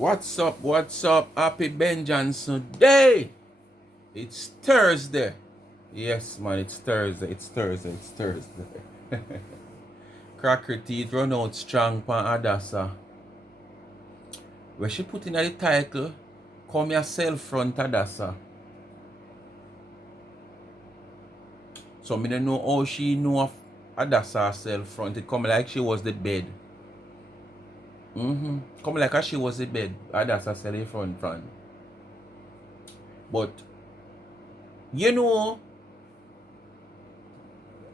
What's up? What's up? Happy Ben Johnson Day! It's Thursday. Yes, man, it's Thursday. It's Thursday. It's Thursday. Cracker teeth run out strong pan Adasa. Where she put in the title, Come Yourself Front Adasa. So me don't know how she know of Adasa herself front. It come like she was the bed. Come like she was the bed. Adasa said the front. But you know,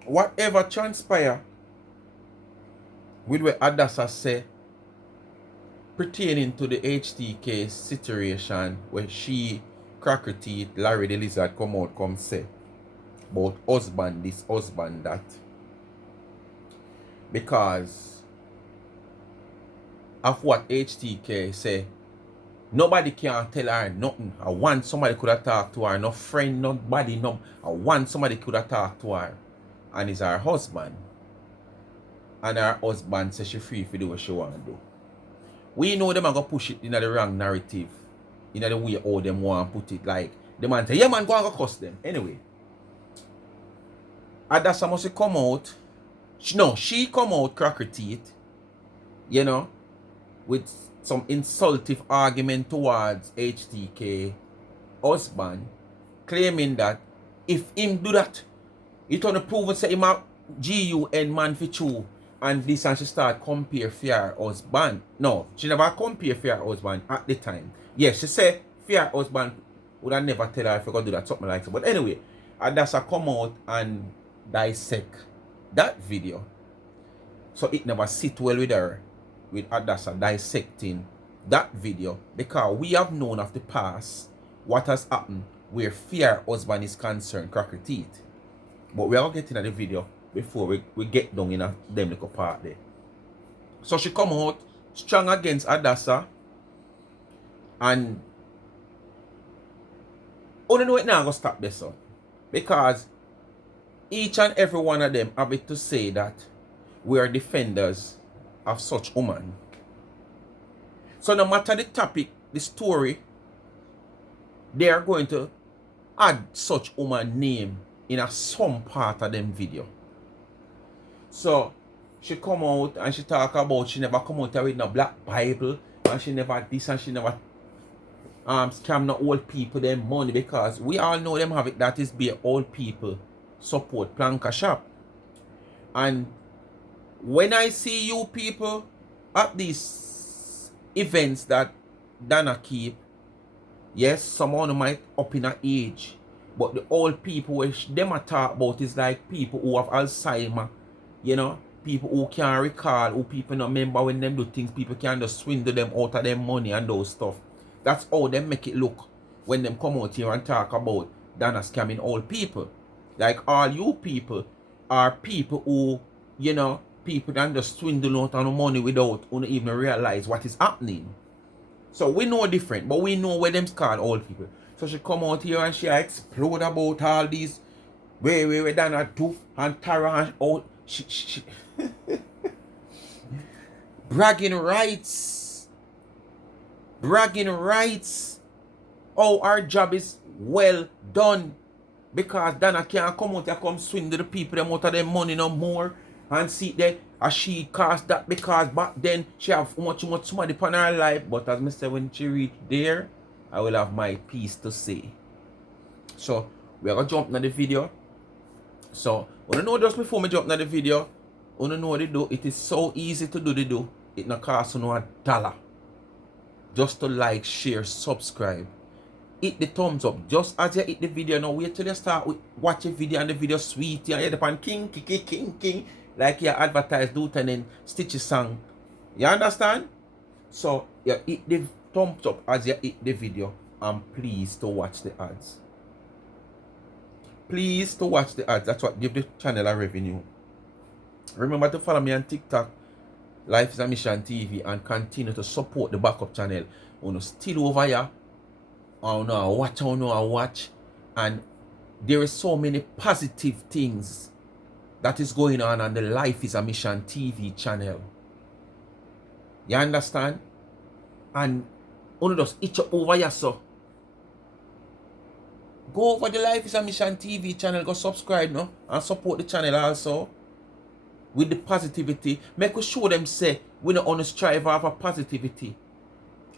whatever transpire with what Adasa say pertaining to the H.T.K situation where she, Cracker Teeth, Larry the Lizard come out come say about husband this, husband that. Because of what H.T.K say, nobody can tell her nothing. I want somebody could have talked to her. No friend, nobody, no. I want somebody could have talked to her. And it's her husband. And her husband says she free to do what she want to do. We know them are going to push it in the wrong narrative. In the way how them want to put it. Like, the man say, yeah man, go and go cuss them. Anyway. Adasa must come out. She come out, Cracker Teeth. You know. With some insultive argument towards H.T.K husband. Claiming that if him do that, it gonna prove and say him a GUN man for true. And this and she start compare for her husband. No, she never compare for her husband at the time. Yes, she said for her husband would have never tell her if you gonna do that, something like that. But anyway, Adasa come out and dissect that video. So it never sit well with her, with Adasa dissecting that video, because we have known of the past what has happened where fear husband is concerned, Cracker Teeth. But we are getting at the video before we get down in a them little part there. So she come out strong against Adasa, and I don't know it now gonna stop this one. Because each and every one of them have it to say that we are defenders of such woman. So no matter the topic, the story, they are going to add such woman name in some part of them video. So she come out and she talk about she never come out with no black Bible, and she never this and she never scam no old people them money, because we all know them have it that is be old people support Planka Shop. And when I see you people at these events that Donna keep, yes, someone might up in a age, but the old people which them are talk about is like people who have Alzheimer, you know, people who can't recall, who people not remember when them do things, people can just swindle them out of their money and those stuff. That's how they make it look when them come out here and talk about Donna scamming old people. Like all you people are people who, you know, people that just swindle out on money without even realize what is happening. So we know different, but we know where them called old people. So she come out here and she explode about all these where Donna do and Tara and all she bragging rights. Oh, our job is well done. Because Donna can't come out and come swindle the people them out of their money no more. And see that as she cost that, because back then she have much money upon her life. But as I said, when she reach there, I will have my piece to say. So we are gonna jump into the video. So I know just before me jump into the video, I know what they do. It is so easy to do the do. It not cost you no $1. Just to like, share, subscribe. Hit the thumbs up. Just as you hit the video, now wait till you start with watch a video and the video sweet. You hit upon king. Like you advertise do and then stitch a song. You understand? So you hit the thumbs up as you hit the video, and please to watch the ads. Please to watch the ads. That's what give the channel a revenue. Remember to follow me on TikTok, Life is a Mission TV, and continue to support the backup channel. You still over here. I watch, and there is so many positive things that is going on the Life is a Mission TV channel. You understand? And Only just itch up over here, so. Go over the Life is a Mission TV channel, go subscribe, no? And support the channel also. With the positivity. Make us show them say, we don't want to strive off of positivity.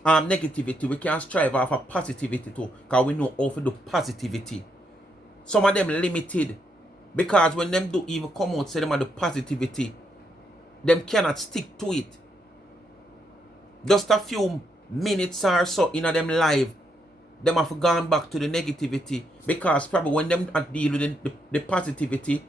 Negativity, we can strive off of positivity too. Because we know how to do positivity. Some of them limited. Because when them do even come out, say them are the positivity, them cannot stick to it. Just a few minutes or so in them live, them have gone back to the negativity. Because probably when them deal with the positivity,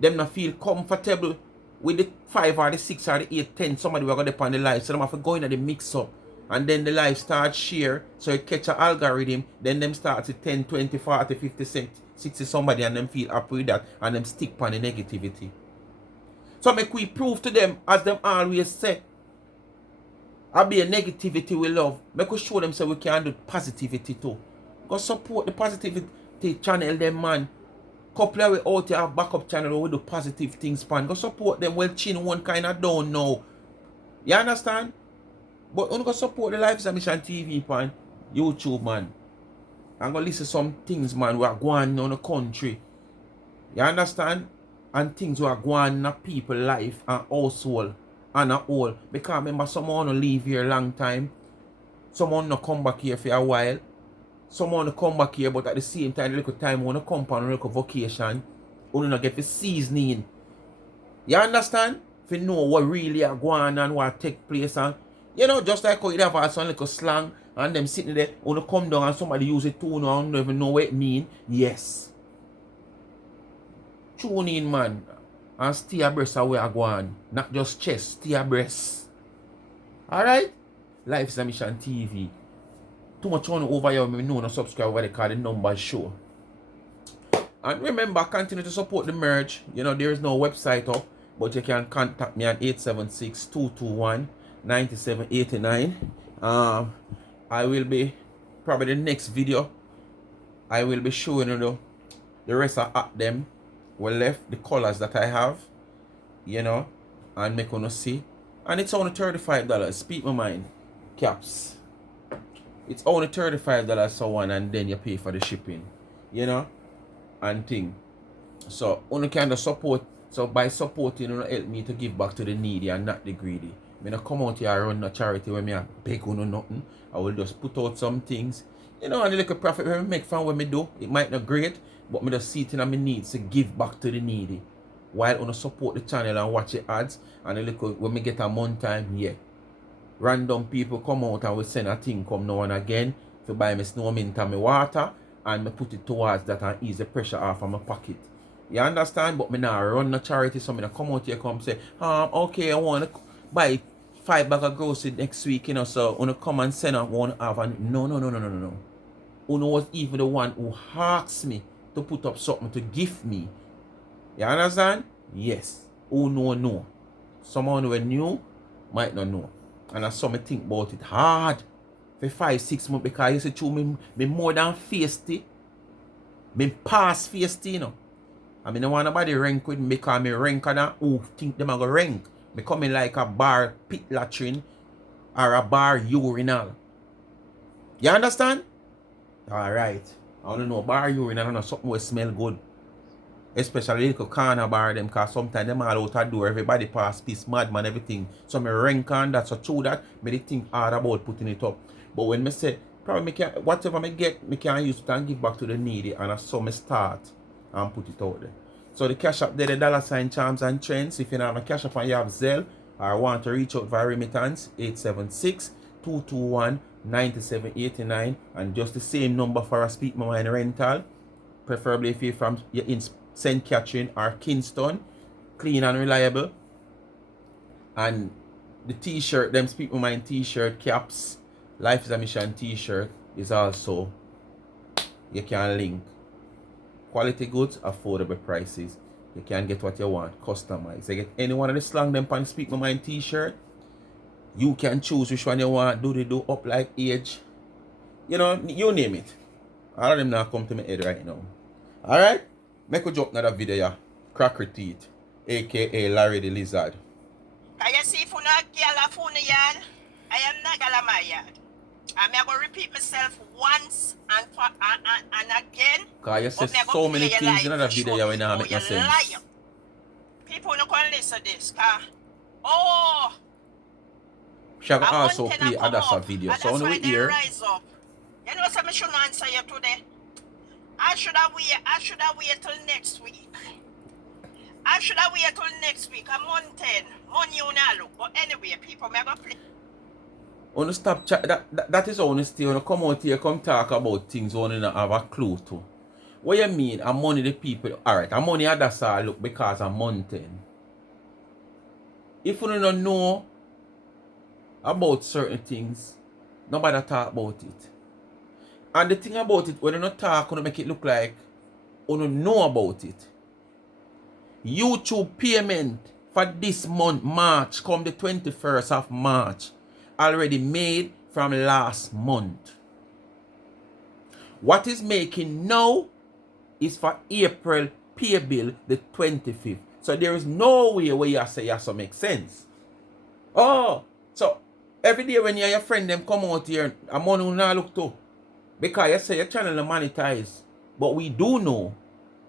them not feel comfortable with the 5 or the 6 or the 8, 10 somebody will go up on the live. So them have to go into the mix up. And then the live starts share. So it catch an algorithm. Then them start to 10, 20, 40, 50, 60 somebody and them feel happy with that. And them stick on the negativity. So make we prove to them, as them always say, I'll be a negativity we love. Make we show them so we can do positivity too. Go support the positivity channel them, man. Couple of we out here have backup channel with the positive things, pan. Go support them. Well, chin one kind of down now. You understand? But only go support the Life is a Mission TV, pan. YouTube, man. I'm gonna listen to some things, man, we are going on the country. You understand? And things we are going in the people life and household and a whole. Because remember, someone will leave here a long time. Someone will come back here for a while. Someone will come back here, but at the same time, a little time, want to come on a little vacation. Only not get the seasoning. You understand? If you know what really are going on and what take place. And, you know, just like how you have some little slang and them sitting there, only come down and somebody use it too now and don't even know what it mean. Yes. Tune in, man. And stay abreast of where I go on. Not just chest, stay abreast. Alright? Life is a Mission TV. Too much on over here, me know no subscribe what they call the numbers show. And remember, continue to support the merge. You know, there is no website up, but you can contact me at 876-221-9789. I will be, probably the next video, I will be showing you the rest of them were left, the colors that I have, you know, and make you see. And it's only $35. Speak my mind. Caps. It's only $35 for one, and then you pay for the shipping, you know, and thing. So only kind of support. So by supporting, you know, help me to give back to the needy and not the greedy. I not come out here and run a charity where me a beg on nothing. I will just put out some things, you know, and the little profit when I make fun when me do. It might not great, but me just see it in my needs to give back to the needy. While on support the channel and watch the ads, and the little when me get a month time, yeah. Random people come out and we send a thing come now and again to buy me snow mint and me water, and me put it towards that and ease the pressure off of my pocket. You understand? But me now run the charity, so me not come out here come say, okay, I want to buy 5 bags of groceries next week, you know, so I want to come and send out one have, and no. Uno was even the one who asked me to put up something to give me. You understand? Yes. Uno know. Someone who knew might not know. And that's something I think about it hard for 5-6 months, because you see true me more than feisty. Me past feisty, you know. I mean, I want nobody rank with me because me rank than who think them are going to rank. Me coming like a bar pit latrine or a bar urinal. You understand? Alright. I don't know, bar urinal and something will smell good. Especially little corner bar them, because sometimes them all out a door, everybody pass piss, madman, everything. So me rank on that, so through that, me think hard about putting it up. But when me say, probably me can, whatever me get, me can use it and give back to the needy, and so me start and put it out there. So the cash up there, the $ charms and trends. If you don't have a cash up and you have Zelle, or want to reach out via remittance, 876-221-9789, and just the same number for a Speak My Mind rental, preferably if you're from your St. Catherine or Kingston, clean and reliable. And the t-shirt, them Speak My Mind t-shirt, caps, Life is a Mission t-shirt is also, you can link. Quality goods, affordable prices. You can get what you want, customized. You get any one of the slang them pan Speak My Mind t-shirt. You can choose which one you want, do they do up like age. You know, you name it. All of them now come to my head right now. Alright? Make a drop another video, yeah. Cracker Teeth, aka Larry the Lizard. Kaya si Funa Kiala Funayan, I am Nagalamayan. I'm going to repeat myself once and again. Because you say so many things in that video when it make no sense. Liar. People not going to listen to this. Oh, She can also play Adasa video. And so that's when why we they hear, rise up. You know something I shouldn't answer you today? I should have waited till next week. I should have waited till next week. I'm on 10. Money on a look. But anyway, people never play. when you stop chat, that is honesty. When you come out here, come talk about things when you don't have a clue to. What you mean? I'm money the people. Alright, I'm money Adasa look because I'm mountain. If you don't know about certain things, nobody talk about it. And the thing about it, when you not talk, you make it look like you don't know about it. YouTube payment for this month, March, come the 21st of March, already made from last month. What is making now is for April pay bill the 25th. So there is no way where you say yes, so make sense. Oh, so every day when you and your friend them come out here, a money will not look to. Because you say your channel is monetized. But we do know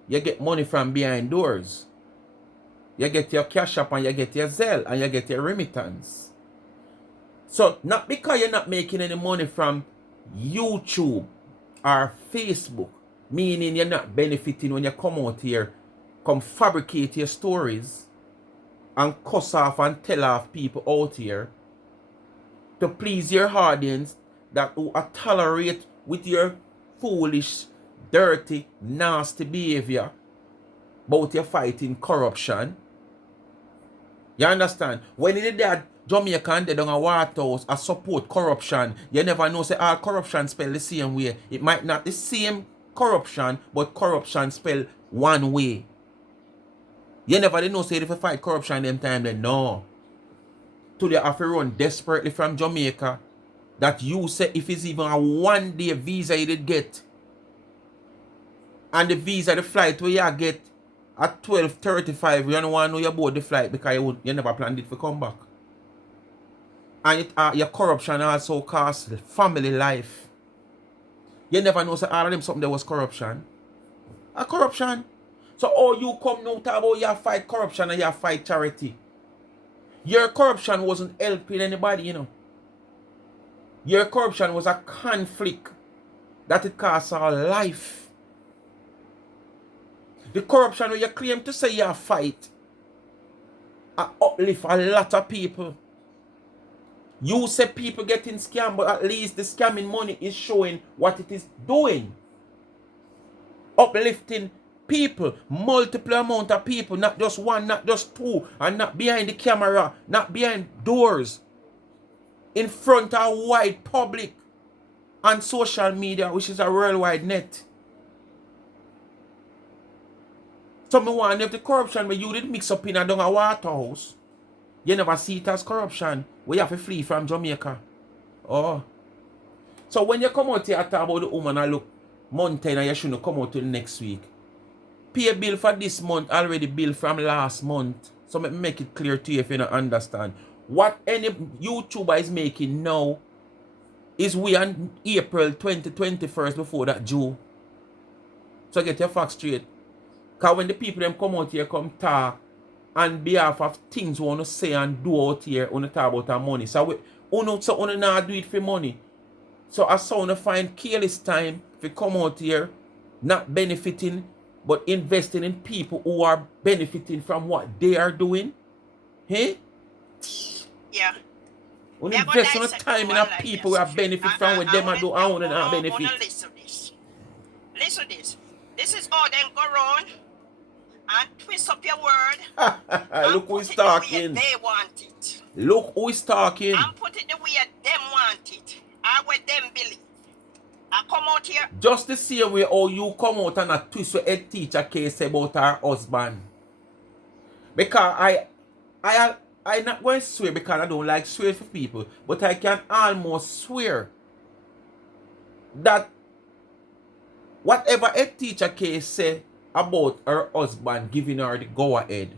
you get money from behind doors. You get your cash up and you get your Zelle and you get your remittance. So not because you're not making any money from YouTube or Facebook, meaning you're not benefiting when you come out here, come fabricate your stories and cuss off and tell off people out here to please your audience that who tolerate with your foolish, dirty, nasty behavior about your fighting corruption. You understand? When it that Jamaican they don't a Waterhouse I support corruption, you never know say all corruption spell the same way. It might not the same corruption, but corruption spell one way. You never know say if you fight corruption them time then no. Today have to run desperately from Jamaica that you say if it's even a 1 day visa you did get. And the visa, the flight where you get at 12:35, you don't want to know you board the flight because you never planned it to come back. And your corruption also costs family life. You never know so all of them something that was corruption. A corruption. So all you come now talk about you fight corruption and you fight charity. Your corruption wasn't helping anybody, you know. Your corruption was a conflict that it costs our life. The corruption where you claim to say you fight uplift a lot of people. You say people getting scammed, but at least the scamming money is showing what it is doing. Uplifting people, multiple amount of people, not just one, not just two, and not behind the camera, not behind doors, in front of wide public and social media, which is a worldwide net. So me wonder if the corruption where you did mix up in a down a Waterhouse, you never see it as corruption. We have to flee from Jamaica. Oh. So when you come out here and talk about the woman and look mountain and you shouldn't come out till next week. Pay a bill for this month already bill from last month. So let me make it clear to you if you don't understand. What any YouTuber is making now is we on April 2021 before that June. So get your facts straight. Because when the people them come out here come talk on behalf of things we want to say and do out here, we talk about our money. So we not do it for money. So I saw to find careless time to come out here, not benefiting, but investing in people who are benefiting from what they are doing. Hey? Yeah. We invest on time in people who are benefit from what them are doing. I want to not benefit. Listen to this. This is all them go around and twist up your word. Look who is talking. The they want it. Look who is talking. And put it the way them want it. And what them believe. I come out here. Just the same way how you come out and a twist what H.T.K say about her husband. Because I not going to swear because I don't like swear for people. But I can almost swear that whatever H.T.K say about her husband giving her the go ahead,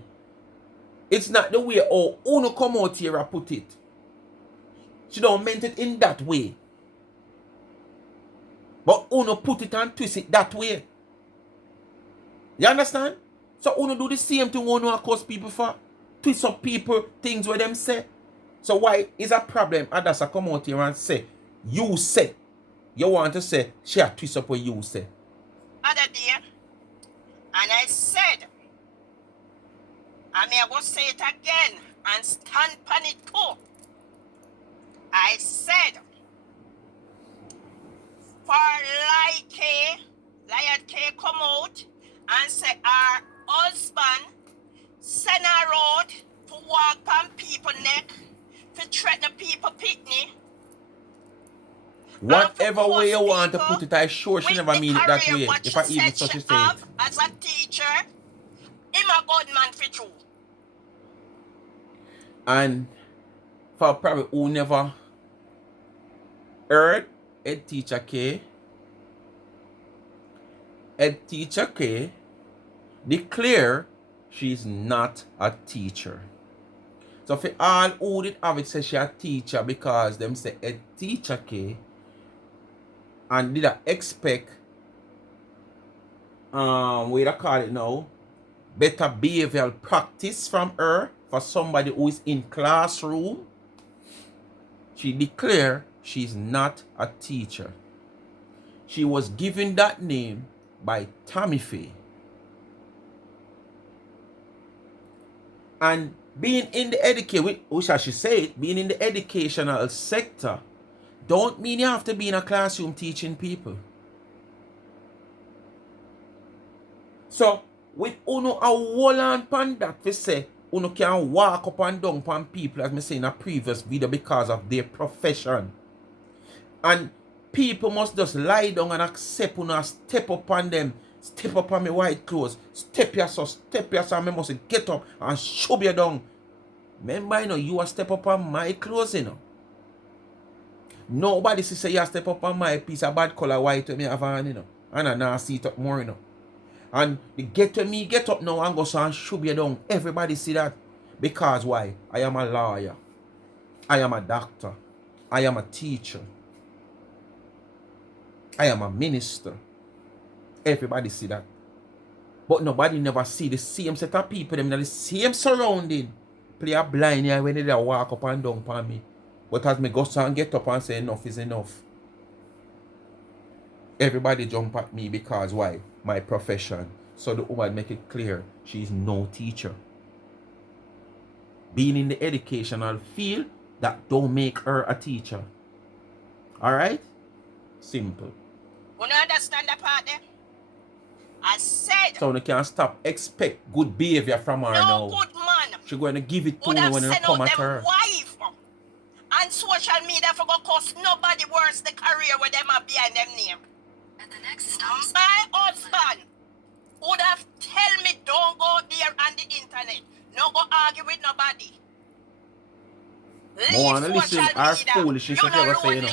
it's not the way how Uno come out here and put it. She don't meant it in that way. But uno put it and twist it that way. You understand? So uno do the same thing uno accuse people for. Twist up people, things where them say. So why is a problem? Adasa come out here and say, you say. You want to say, she a twist up what you say. Other day, and I said, I may go say it again and stand on it too. I said, for Lion K come out and say our husband send her out to walk on people neck, to threaten people picnic. Whatever way you want to put it, I sure she never mean it that way. If I even such a say it. As a teacher, him a good man for true. And for probably who never heard H.T.K, H.T.K declare she's not a teacher. So for all who did have it say she a teacher because them say H.T.K and did I expect what I call it now, better behavioral practice from her for somebody who is in classroom. She declared she's not a teacher. She was given that name by Tammy Faye. And being in the education, which as she said, being in the educational sector don't mean you have to be in a classroom teaching people. So with uno a whole on pan that we say uno can walk up and down pan people, as me say in a previous video, because of their profession. And people must just lie down and accept uno step up on them, step up on me white clothes, step here so me must get up and shove you down. Remember, you know, you a step up on my clothes, you know. Nobody say you step up on my piece of bad color white with me have on, you know. And I now see it up more, you know. And the get to me, get up now and go so and shove you down. Everybody see that. Because why? I am a lawyer. I am a doctor. I am a teacher. I am a minister. Everybody see that. But nobody never see the same set of people, them in the same surrounding. Play a blind here when they walk up and down upon me. But as me go so and get up and say enough is enough, everybody jump at me because why? My profession. So the woman make it clear she's no teacher. Being in the educational field, that don't make her a teacher. Alright? Simple. You understand that part there? I said, so you can't stop expect good behavior from her now. No good man. She's going to give it to you when you come at her. Wife and social media for go cost nobody worse the career where them are behind them name. At the next stop, my husband would have tell me don't go there on the internet. No go argue with nobody. Leave social media. Foolishness you if you ever say, you know.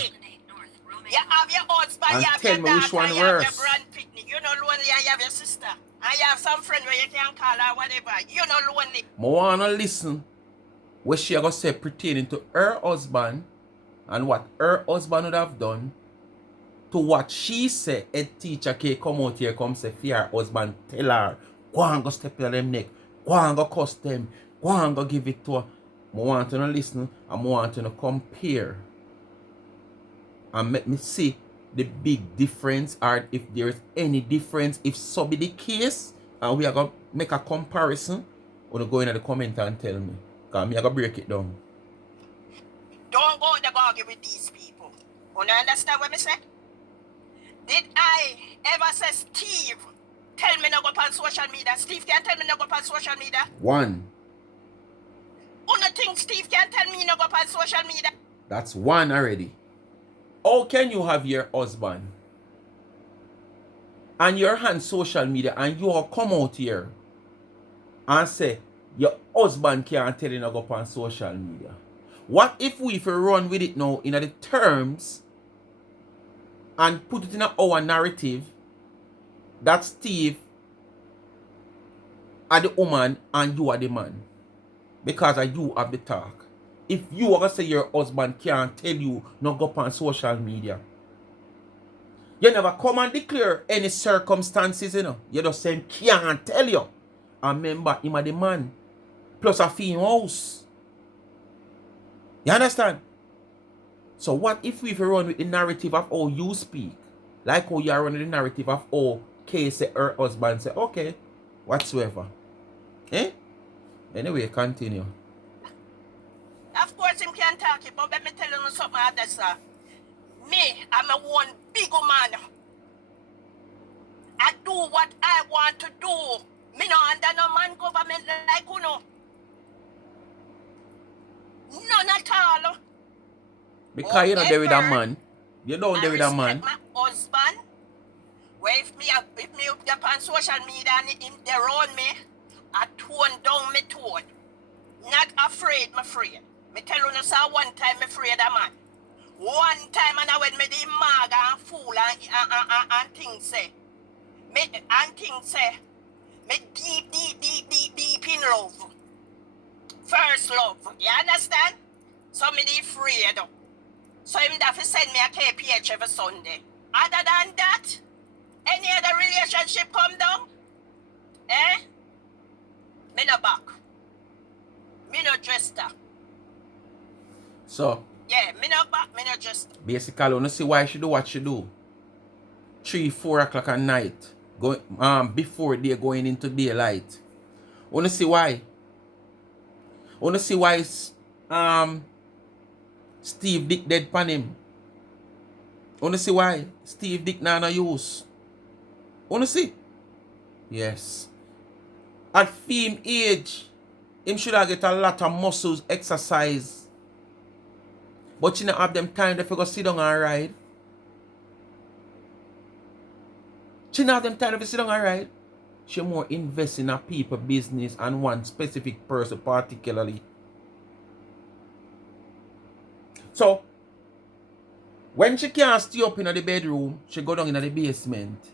You have your husband, and you have tell your me daughter, which one you have worse. your grandpicnic. You're not lonely and you have your sister. And you have some friend where you can call her whatever. You're not lonely. I want to listen what she going to say pertaining to her husband and what her husband would have done to what she said. H.T.K come out here, come say, for her husband, tell her, go and go step on them neck, go and go cuss them, go and go give it to her. I want to listen and I want to compare and make me see the big difference, or if there is any difference, if so be the case, and we are going to make a comparison. Or go in the comment and tell me, because I'm going to break it down. Don't go to argue with these people. You understand what I said? Did I ever say, Steve, tell me not go on social media? Steve can't tell me not go on social media? One. You don't think Steve can tell me not go on social media? That's one already. How can you have your husband and your hand social media and you all come out here and say your husband can't tell you not go on social media? What if we run with it now in the terms and put it in our narrative that Steve are the woman and you are the man? Because you have the talk. If you are going to say your husband can't tell you not go on social media, You never come and declare any circumstances, you know. You just say can't tell you. And remember, him a the man. Plus a fee house. You understand? So what if we run with the narrative of how you speak? Like how you are running the narrative of how Kay say her husband say, okay, whatsoever. Eh? Anyway, continue. Of course, him can talk it, but let me tell you something, Adasa. Me, I'm a one big man. I do what I want to do. Me no under no man government like you know. None at all. Because you're not there with a However, man. You don't there with a man. my husband. Where if me up on social media and him there around me, I tone down my tone. Not afraid, me afraid. Me tell you, sir, one time me afraid a man. One time and I when me the mag and fool and things say. Me deep in love. First love. You understand? So me the afraid. So him have to send me a KPH every Sunday. Other than that, any other relationship come down? Eh? Me no back. Me no jester. So, yeah, me no back, me no jester. Basically, you see why she do what she do. 3, 4 o'clock at night. Before they going into daylight. You see why? You see why Steve Dick dead pan him. You see why Steve Dick now no use. You see? Yes. At film age, him should have get a lot of muscles exercise. But you don't have them time to go sit down and ride. She don't have them time to sit down and ride. She more invest in a people business and one specific person particularly. So, when she can't stay up in the bedroom, she go down in the basement.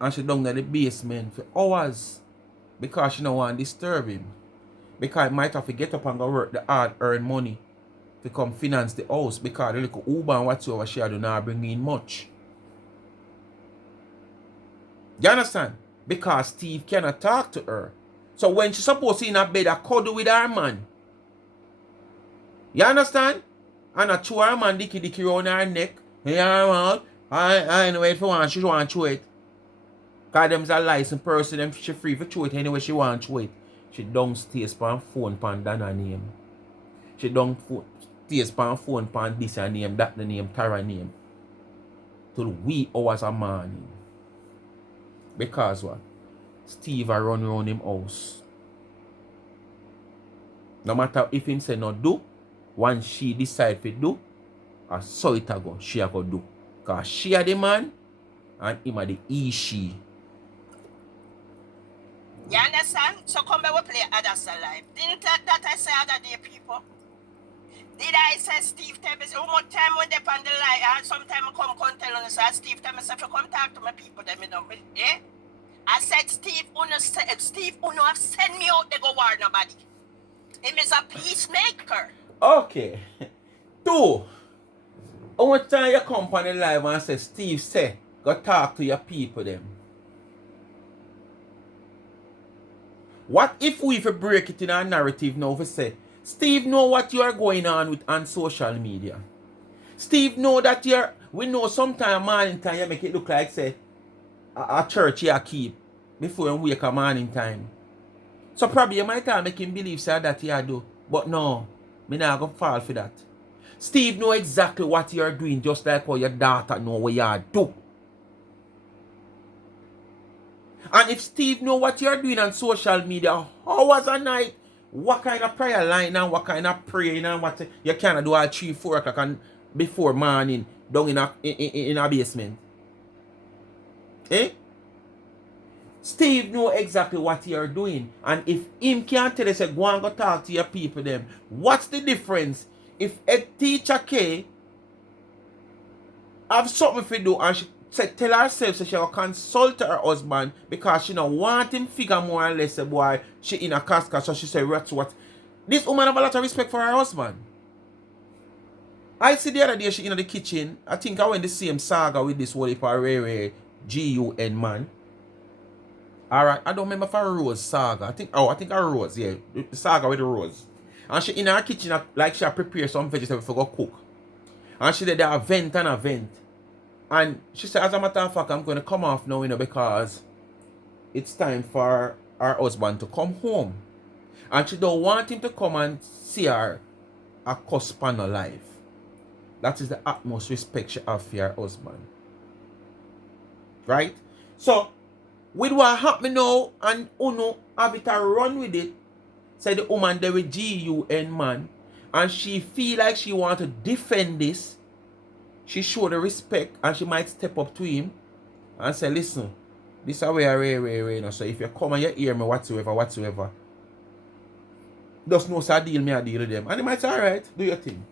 And she down in the basement for hours. Because she don't want to disturb him. Because he might have to get up and go work the hard earn money to come finance the house. Because the little Uber and whatsoever she do not bring in much. You understand? Because Steve cannot talk to her. So when she's supposed to in a bed, a cuddle with her man. You understand? And a chew her man dicky around her neck. Yeah, man. I know if you want, she want to chew it. Because them's a licensed person, them she free for chew it anyway she want to chew it. She downstairs pan phone pan Donna name. She downstairs pan phone pan this her name, that the name, Tara name. Till wee hours a morning. Because what? Steve a run around him house. No matter if him say no do, once she decide to do, I saw it a go, she a go do. Because she a the man, and him a the she. You understand? So come back we play Adasa live. Didn't that I say other day, people? Did I say Steve tell me, one more time when they on the line, and sometime I come tell on us, Steve tell me, if you come talk to my people, then me know, eh? I said, Steve, Uno have sent me out, they go war nobody. Him is a peacemaker. Okay. 2. How much time you come on the live and say, Steve say, go talk to your people them. What if we break it in our narrative now we say, Steve know what you are going on with on social media. Steve know that we know sometime morning time you make it look like say a church you keep before you wake up morning time. So probably you might make him believe say that you do. But no, me not gonna fall for that. Steve know exactly what you are doing just like how your daughter know what you are doing. And if Steve know what you're doing on social media, hours a night, what kind of prayer line and what kind of praying and what you cannot do at 3, 4 o'clock and before morning down in a basement. Eh? Steve know exactly what you're doing. And if him can't tell you, say, go and go talk to your people them. What's the difference if H.T.K have something to do and she tell herself so she will consult her husband because she don't want him figure more or less a boy she in a casket, so she say that's what this woman have a lot of respect for her husband. I see the other day she in the kitchen. I think I went the same saga with this whole Rare Gun man. Alright, I don't remember for Rose saga. I think a Rose, yeah. The saga with the Rose. And she in her kitchen like she prepare some vegetables for go cook. And she did a vent and a vent. And she said, as a matter of fact, I'm going to come off now, because it's time for her husband to come home. And she don't want him to come and see her a cusp on her life. That is the utmost respect she have for her husband. Right? So, with what happened now, and Uno have it a run with it, said the woman there with Gun man, and she feel like she want to defend this, she show the respect, and she might step up to him and say, listen, this is where I so if you come and you hear me whatsoever, just know so I deal with them. And he might say, alright, do your thing.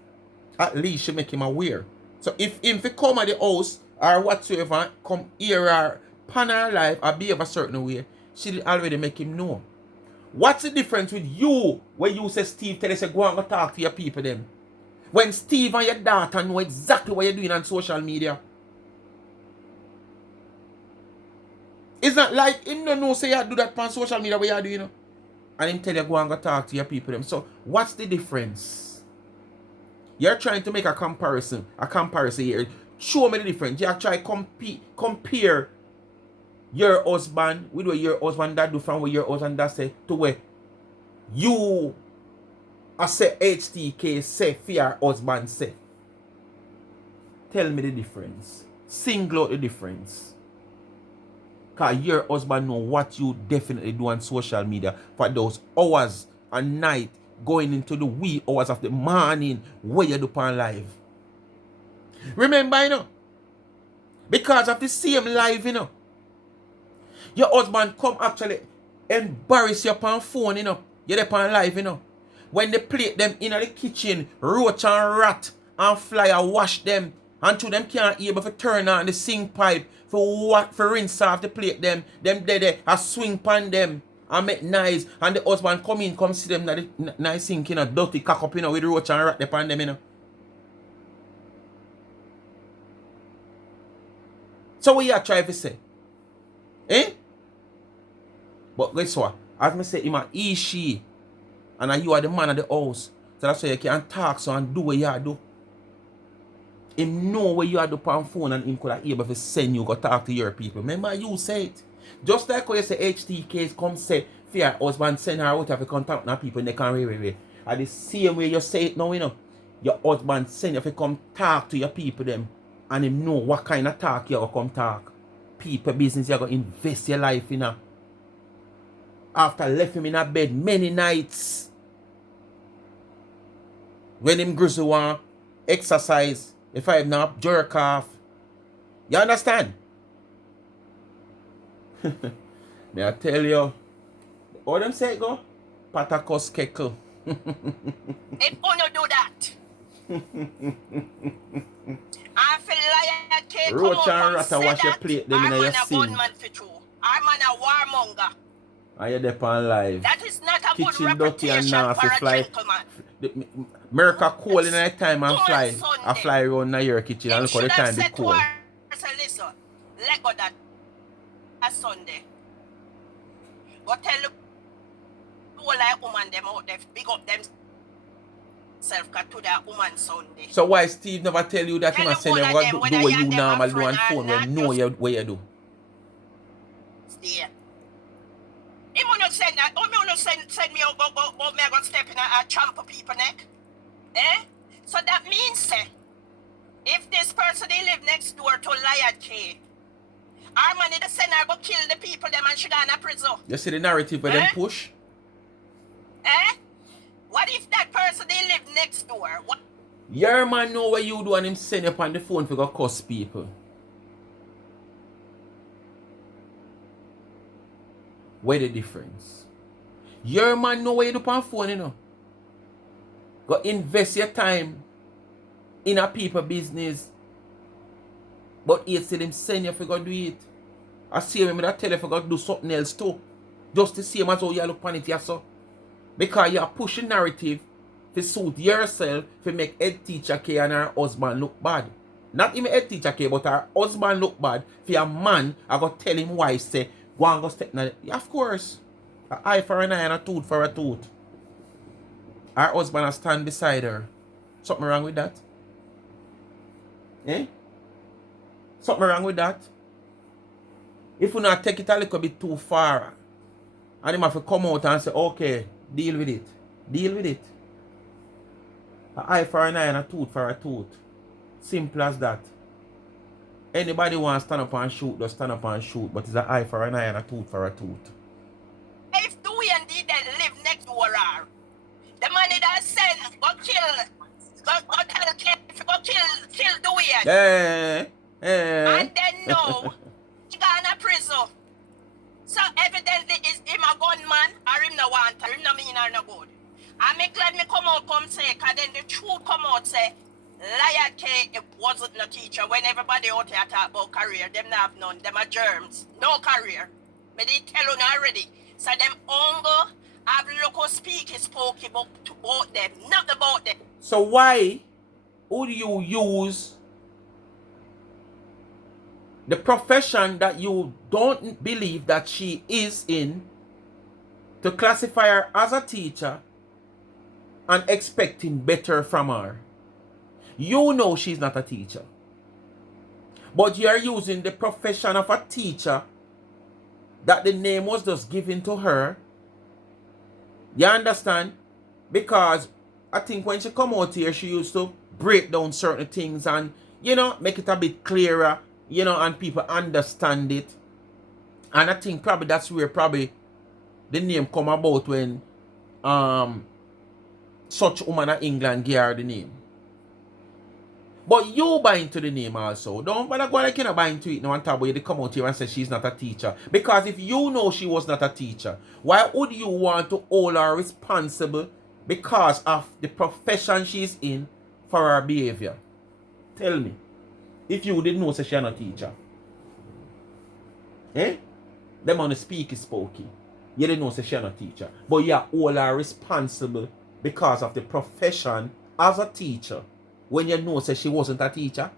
At least she make him aware. So if him come at the house or whatsoever, come hear her pan her life or behave a certain way, she did already make him know. What's the difference with you when you say Steve tell you say go and go talk to your people them? When Steve and your daughter know exactly what you're doing on social media. It's not like him no know say you do that on social media what you're doing. And him tell you go and go talk to your people them. So what's the difference? You're trying to make a comparison here. Show me the difference. You try compare your husband with what your husband that do from what your husband that say to where you I say H.T.K. say for your husband say. Tell me the difference. Single out the difference. Because your husband know what you definitely do on social media for those hours and night going into the wee hours of the morning where you do on live. Remember, because of the same live, your husband come actually embarrass you upon phone, you're there on live, when they plate them in the kitchen, roach and rat and fly and wash them until them can't able to turn on the sink pipe for rinse off the plate them there a swing pan them and make nice, and the husband come see them in the nice sink, dirty cock up, with roach and rat upon them, So what you try to say? But guess what? As I say, him a he, she, and you are the man of the house. So that's why you can talk so and do what you do. Him know what you do on phone, and him could have able to send you go talk to your people. Remember you say it. Just like when you say H.T.K. come say for your husband send her out of the contact and people and they can way. And the same way you say it now, your husband send you to come talk to your people them. And him know what kind of talk you come talk. People business you going to invest your life in. After left him in a bed many nights. When him grizzly want exercise, if I not jerk off. You understand? May I tell you, all them say go? Patakos kekel. If you do that. I feel like K Roach and rat wash your plate them in your sink. I'm a warmonger. And you're there on live. That is not a kitchen good dirty and reputation nasty for a fly. gentleman. America cold in that time and fly. Sunday. I fly around your kitchen and look at the time be cold. Say, listen, let go that Sunday. Go tell the whole like woman them out there, big up them self to that woman Sunday. So why Steve never tell you that he must send you what do what you normally do on phone when know you what you do? Steve. He will not send that. He will not send me out go me go step in a trample people neck. So that means if this person they live next door to Lion K, our money the send her go kill the people them and she go in a prison. You see the narrative where them push? What if that person they live next door? What? Your man know what you do and him send you up on the phone for go cuss people. Where the difference? Your man know what you do on phone, Go invest your time in a people business. But he still him send you for go do it. I see him that tell you for go do something else too. Just the same as how you look on it yourself. Because you are pushing narrative to suit yourself to make H.T.K and her husband look bad. Not even H.T.K, but her husband look bad for a man. I go tell him wife say, go and go step now. Of course. An eye for an eye and a tooth for a tooth. Her husband will stand beside her. Something wrong with that? Eh? Something wrong with that? If you not take it a little bit too far, and him have to come out and say, okay, deal with it. Deal with it. An eye for an eye and a tooth for a tooth. Simple as that. Anybody want to stand up and shoot, just stand up and shoot. But it's an eye for an eye and a tooth for a tooth. If Dewey and D then live next door her, the money that send, go tell K if go kill Dewey. And then no, he got in a prison. So evidently is him a gunman or him no want her, him no mean or no good. And me glad me come out come say, cause then the truth come out say, Liar K it wasn't no teacher. When everybody out here talk about career, them not have none. Them are germs. No career. Me did tell you already. So them ongo have local speak is spoken about them. Not about them. So why would you use the profession that you don't believe that she is in to classify her as a teacher and expecting better from her? You know she's not a teacher. But you're using the profession of a teacher that the name was just given to her. You understand? Because I think when she come out here, she used to break down certain things and, you know, make it a bit clearer, you know, and people understand it. And I think probably that's where probably the name come about when such woman in England gave her the name. But you buy into the name also. Don't bother go like you know buy into it now and talk about you. They come out here and say she's not a teacher. Because if you know she was not a teacher, why would you want to hold her responsible because of the profession she's in for her behavior? Tell me. If you didn't know say she's not a teacher. Eh? Them on the speak is spooky. You didn't know say she's not a teacher. But you hold her responsible because of the profession as a teacher. When you know say she wasn't a teacher.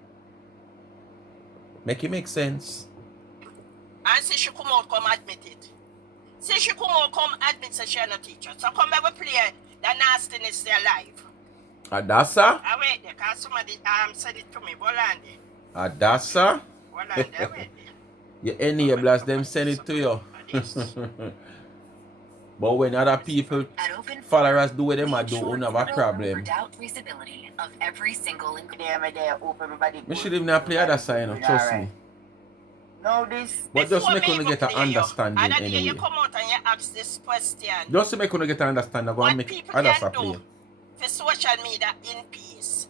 Make it make sense. And see she come out come admit it. See she come out come admit say she's not a teacher. So come back and play the nastiness there live. Adasa? I wait there because somebody said it to me. Bolandi. Adasa? Bolandi, I wait Your enablers them send it to you. But when other people followers do what them a do, you have a problem. Of every single We should even play Adasa, you know, trust me. No, this. But just make you get an understanding anyway. You come out and you ask this question. Just to make you get an understanding, go and make people Adasa can play. do for social media in peace.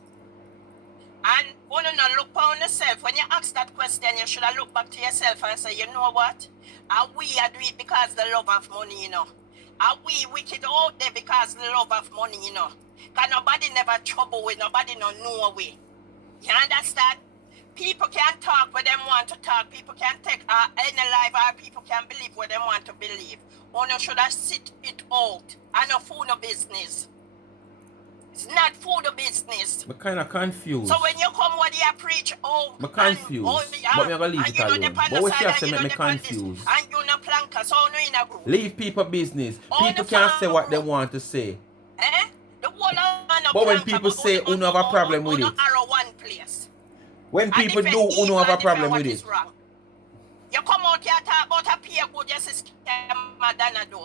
And when you not look upon yourself, when you ask that question, you should have look back to yourself and say, you know what? Are we are do it because the love of money, you know? Are we wicked out there because the love of money, you know? Because nobody never trouble with, nobody no know way. You understand? People can talk where them want to talk. People can take any life or people can believe what they want to believe. Or you should have sit it out. And no food no business. It's not food or business. I'm kind of confused. So when you come what you preach, I'm confused. But I'm going to leave it alone. But what you have to make me confused. And you no planka, so no in a group. Leave people business. People can say what they want to say. Eh? The whole but when people say you have a problem with it. One place. When people do, you have a problem with it. You come out here talk about a peer good your sister Donna do.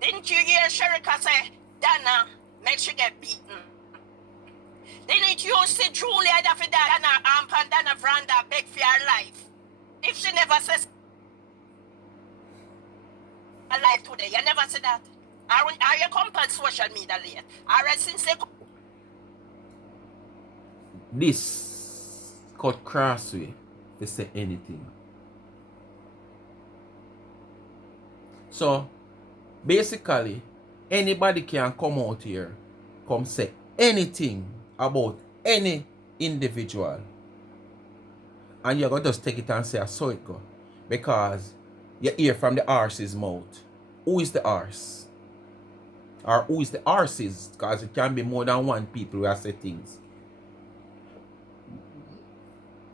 Didn't you hear Sherika say, Donna, make she get beaten? Didn't you see Julia for Donna and Donna Vranda beg for her life? If she never says her life today, you never say that. Are you come on social media late? Alright, since they this cut crossway to say anything. So basically anybody can come out here, come say anything about any individual. And you're gonna just take it and say I saw it go. Because you hear from the arse's mouth. Who is the arse? or who is the arses, because it can be more than one people who say things.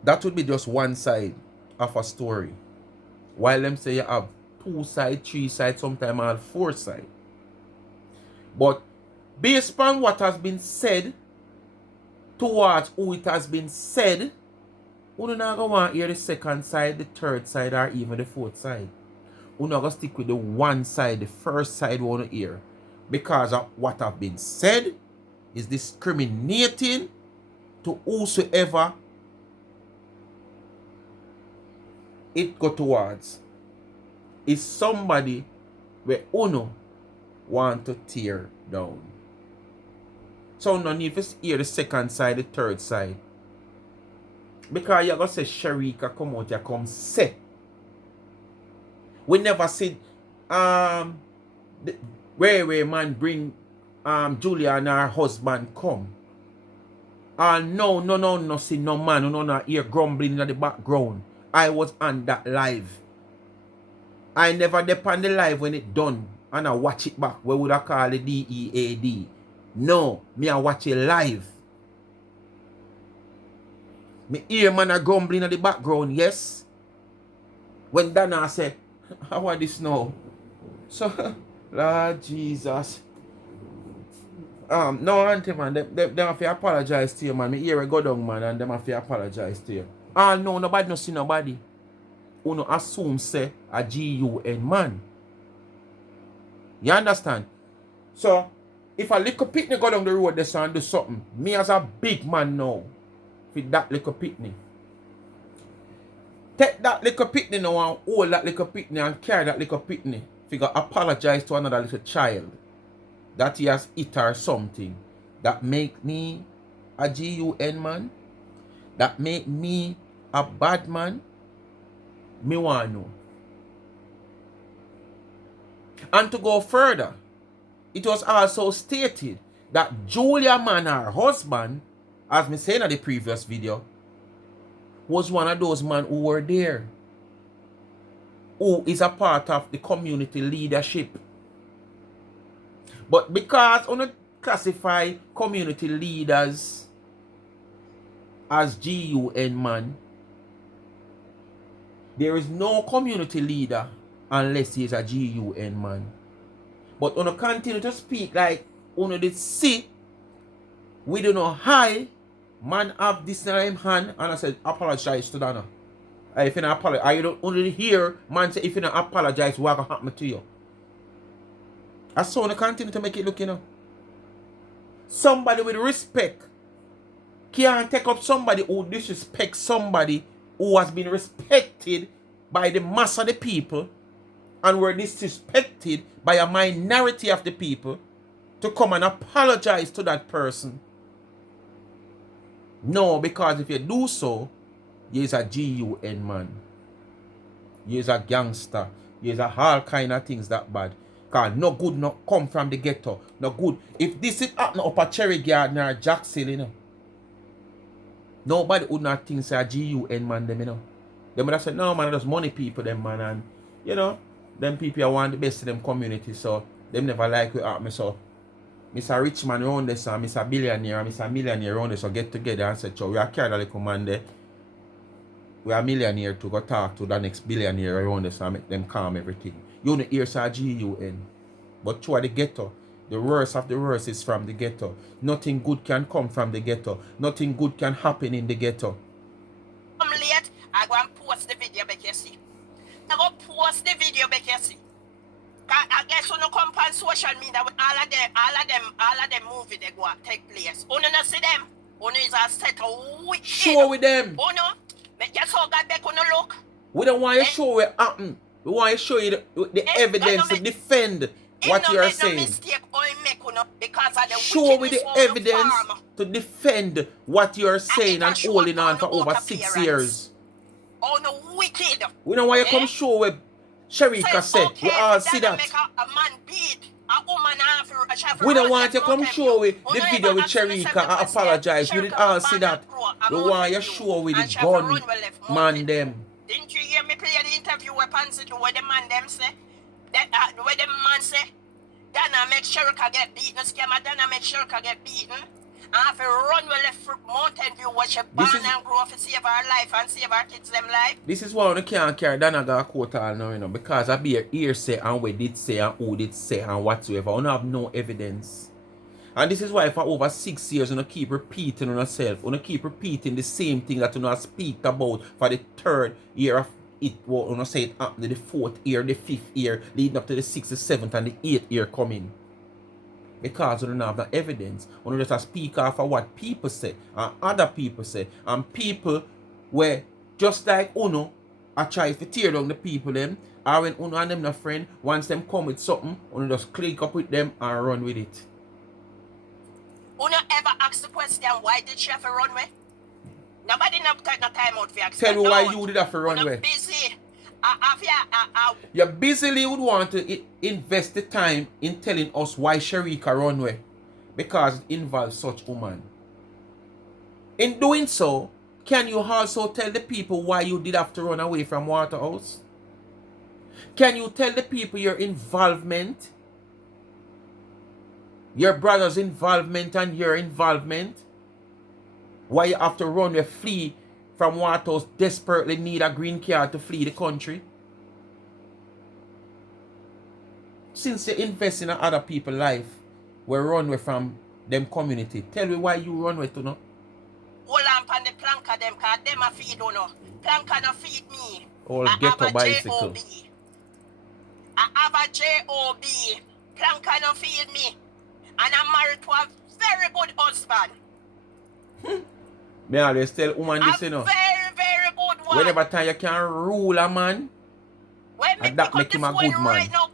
That would be just one side of a story. While them say you have 2 sides, 3 sides, sometimes all 4 sides. But based on what has been said towards who it has been said, you don't going to want to hear the second side, the third side, or even the fourth side. You're not going to stick with the one side, the first side you want to hear. Because of what have been said is discriminating to whosoever it go towards. Is somebody where Uno want to tear down. So no need to hear the second side, the third side. Because you're going to say Sharika come out, you come say. We never said where man bring Julia and her husband come. No see no man, no hear grumbling in the background. I was on that live. I never depend the live when it done and I watch it back. Where would I call it DEAD? No, me I watch it live. Me hear man a grumbling in the background, yes. When Donna say, how are this now? So, Lord Jesus. No, auntie man, them have to apologize to you, man. Me hear a go down, man, and them have to apologize to you. No, nobody no see nobody. Who no assume say a GUN man. You understand? So, if a little pitney go down the road this and do something, me as a big man now, with that little pitney. Take that little pitney now and hold that little pitney and carry that little pitney. Figure apologize to another little child that he has hit or something. That make me a GUN man. That make me a bad man. Me want to know. And to go further, it was also stated that Julia man, her husband, as me saying in the previous video, was one of those men who were there, who is a part of the community leadership. But because we don't classify community leaders as GUN man, there is no community leader unless he is a GUN man. But we continue to speak like we did see, we do not high man have this in him hand, and I said apologize to Donna. If you don't apologize, I don't only hear man say if you don't apologize, what gonna happen to you? I saw we continue to make it look, you know. Somebody with respect can't take up somebody who disrespects somebody who has been respected by the mass of the people and were disrespected by a minority of the people to come and apologize to that person. No, because if you do so, you is a GUN man. You is a gangster. You is a all kind of things that bad. Because no good not come from the ghetto. No good. If this is happening up a Cherry Garden or Jackson, you know, nobody would not think say a GUN man them, you know. Them would have said, no man, there's money people them, man, and you know, them people want the best of them community, so them never like what happen. So Mr. Rich man around this and Mr. Billionaire and Mr. Millionaire around this, so get together and say, so we are carried a little man there. We are millionaire to go talk to the next billionaire around this and make them calm everything. You don't hear say GUN. But through the ghetto, the worst of the worst is from the ghetto. Nothing good can come from the ghetto. Nothing good can happen in the ghetto. Come late, I go and post the video back you see. I go post the video back you see. I guess when you come on social media with all of them movie they go take place. You don't see them. You is a set of wicked. Show with them. You know, but just how God back on the look. We don't want to show what happened. We want to show you the evidence to defend what you are saying. Mistake make, you know, because of the show with the evidence to defend what you are saying and holding on for over 6 years. Oh no, wicked. We don't want you come show what Sharika said. We all see that. A man beat a woman after. We don't want you come show with the video with Sharika and apologize. We did all see that. We want you show with the gun man them. Didn't you hear me play the interview with Pansy where the man them say? Where the man say? Donna make Sherika get beaten. Scammer Donna make Sherika get beaten. And have to run with left Mountain View where she born and grow up to save her life and save her kids them life. This is why you can't carry Donna go court all now, you know, because I be a hearsay and what did say and who did say and whatsoever. I don't have no evidence. And this is why for over 6 years you keep repeating on yourself. You keep repeating the same thing that you speak about for the 3rd year of it. What you say it happened the 4th year, the 5th year, leading up to the 6th, the 7th, and the 8th year coming. Because you don't have the evidence. You just speak off of what people say and other people say. And people were just like Uno, I try to tear down the people them. Or when Uno and them no friend, once them come with something, you just click up with them and run with it. Una ever ask the question, why did she have to run away? Nobody take no time out for you. Tell me why you did have to run away. Busy. You busily would want to invest the time in telling us why Sherika run away. Because it involves such woman. In doing so, can you also tell the people why you did have to run away from Waterhouse? Can you tell the people your involvement? Your brother's involvement and your involvement? Why you have to run or flee from Waterhouse, desperately need a green card to flee the country? Since you invest in other people's life, we run away from them community. Tell me why you run away to no? Hold on the plank of them, because them a feed you know. Plank no feed me. Or get a bicycle. I have a J.O.B. Plank no feed me. And I'm married to a very good husband. Me always tell woman this, you know. Very, very good one. Whenever time you can rule a man, and that make him a good man. Right now,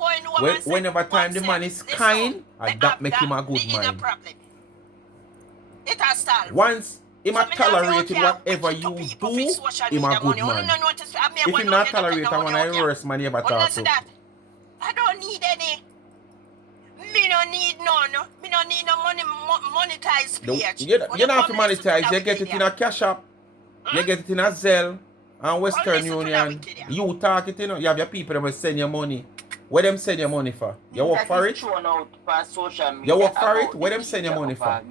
whenever time the man is kind, and that make him a good man. It has started. Once he might tolerate whatever you do, him a good man. If he not tolerate one of the worst man you ever talk to. I don't need any. Me don't need none. Me don't need no money monetize page. You don't have to monetize. You get it in a Cash App. You get it in a Zelle and Western Union. You talk it, you know. You have your people that will send you money. Where them send your money for? You work for it? You work for it? Where them send your money for?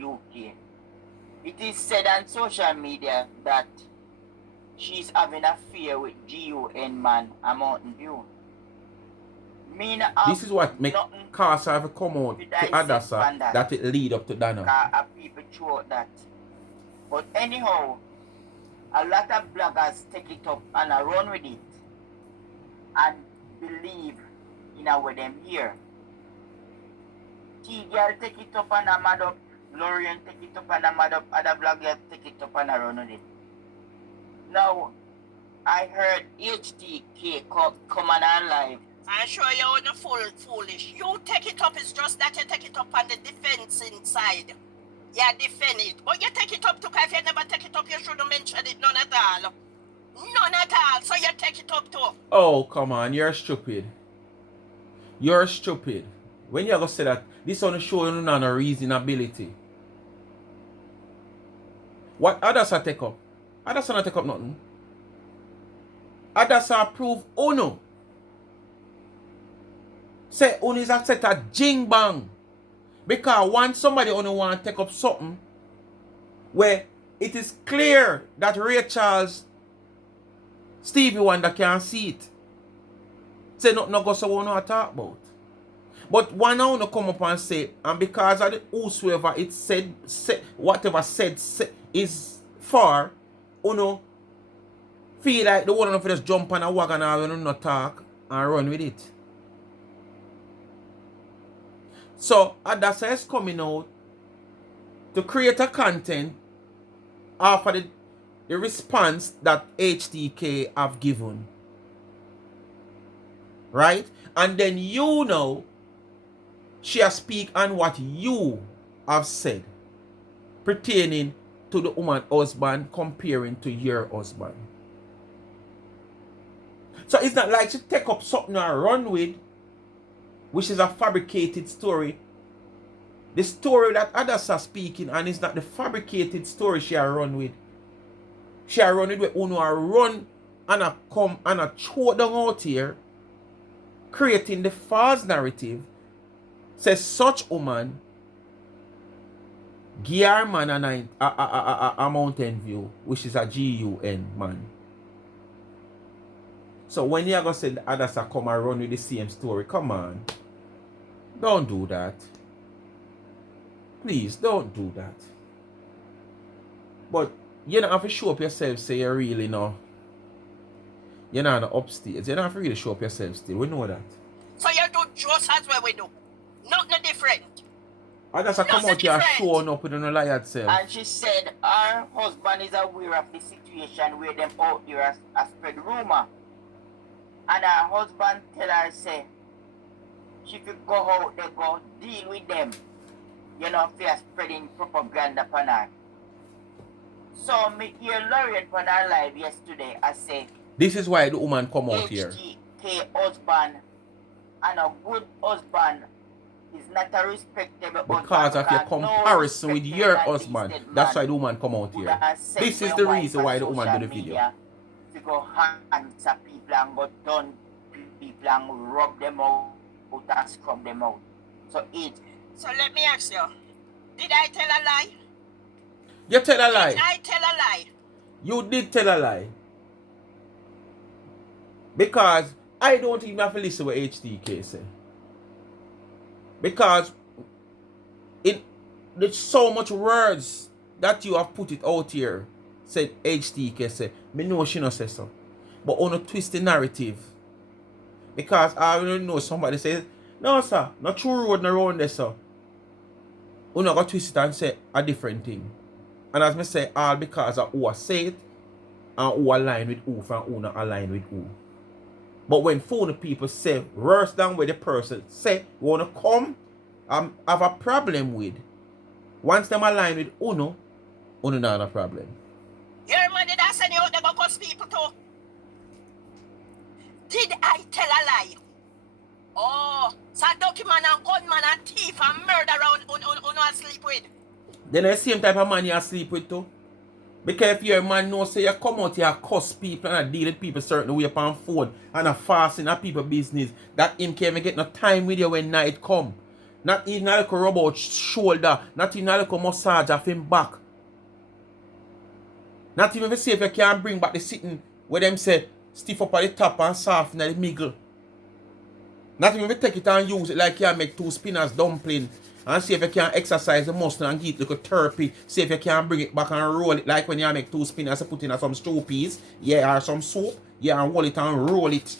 It is said on social media that she's having an affair with GUN man a Mountain View. This is what make Casa have come out to Adasa that it lead up to Donna. People throw that. But anyhow, a lot of bloggers take it up and run with it and believe in what them hear. T-Girl take it up and a mad up, Lorian take it up and a mad up, other bloggers take it up and run with it. Now, I heard H.T.K come on live. I'm sure you're not foolish. You take it up, it's just that you take it up on the defense inside. Yeah, defend it. But you take it up too, if you never take it up, you shouldn't mention it none at all. None at all, so you take it up too. Oh, come on, you're stupid. You're stupid. When you go say that, this on the show you no reasonability. What Adasa take up? Adasa not take up nothing. Adasa approve Uno. Say Uno is a set a jing bang. Because once somebody only want to take up something where it is clear that Ray Charles, Stevie Wonder can see it. Say nothing no go so we want to talk about. But one now come up and say, and because of the whosoever it said whatever said is for, Uno feel like the one of just jump on a wagon and not talk and run with it. So Adasa is coming out to create a content after the response that H.T.K have given. Right? And then you know she has speak on what you have said pertaining to the woman husband comparing to your husband. So it's not like she take up something and run with, which is a fabricated story. The story that Adasa speaking and it's not the fabricated story she run with. She run with Uno run and a come and a throw down out here, creating the false narrative Says such woman give her man a Mountain View, which is a GUN man. So when you are gonna say the Adasa come and run with the same story, come on. Don't do that. Please don't do that. But you don't have to show up yourself, say you really know. You're not upstairs. You don't have to really show up yourself still. We know that. So you do just as well we do. Nothing different. Adasa come Nothing out here different. showing up with a lie self. And she said her husband is aware of the situation where them out there has spread rumor. And her husband tell her, say, she could go out there, go deal with them. You know, if they are spreading propaganda upon her. So, me hear Lauren on her live yesterday, I say, This is why the woman come out here. H.T.K husband and a good husband is not a respectable Because husband. of your comparison with your husband. That's why the woman come out here. This is the reason why the woman do the video. To go answer people and go down people and rub them out and scrub them out. So So let me ask you. Did I tell a lie? You tell a lie. Did I tell a lie? You did tell a lie. Because I don't even have to listen to what H.T.K say. Because there's so much words that you have put it out here. Said H.T.K say. Me know she not say so. But on a twist the narrative. Because I already know somebody says, no sir, not true road no round there sir. You not got twist it and say a different thing. And as me say, all because of who I say it and who align with who from who not align with who. But when phone people say worse than what the person say you wanna come and have a problem with, once them align with Uno not have a problem. Your man did I send you out there go cuss people too? Did I tell a lie? Oh, so document and gunman and thief and murder around on sleep with. Then the same type of man you sleep with too. Because if your man knows say you come out here cuss people and deal with people certain way upon phone and a fasting at people business, that him can't even get no time with you when night come. Not even a little rub out shoulder, not even a little massage off him back. Not even if you can bring back the sitting where them say stiff up at the top and soft in the middle. Not even if you take it and use it like you make two spinners dumpling and see if you can exercise the muscle and get little therapy. See if you can bring it back and roll it like when you make two spinners and put in some stew peas, yeah, or some soup, yeah, and roll it and roll it.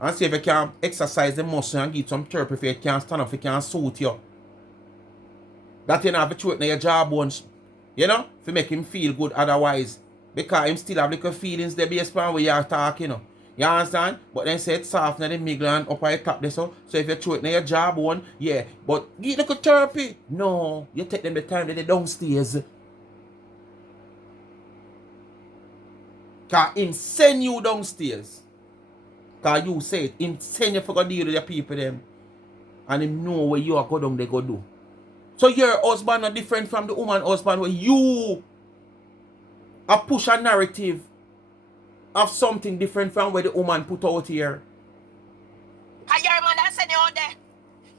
And see if you can exercise the muscle and get some therapy if you can stand up, if you can suit you. That you know have to throw it in your jawbones. You know? To make him feel good otherwise. Because him still have little feelings there based on where you're talking, you know. You understand? But then say it's soft in the middle and up at the top there so. So if you throw it in your jawbone, yeah. But get little therapy. No. You take them the time that they downstairs. Because him send you downstairs. Because you say it. Him send you for go deal with the people them. And him know where you are go down they go do. So your husband are different from the woman husband where you are push a narrative of something different from where the woman put out here. And your man that send you out there.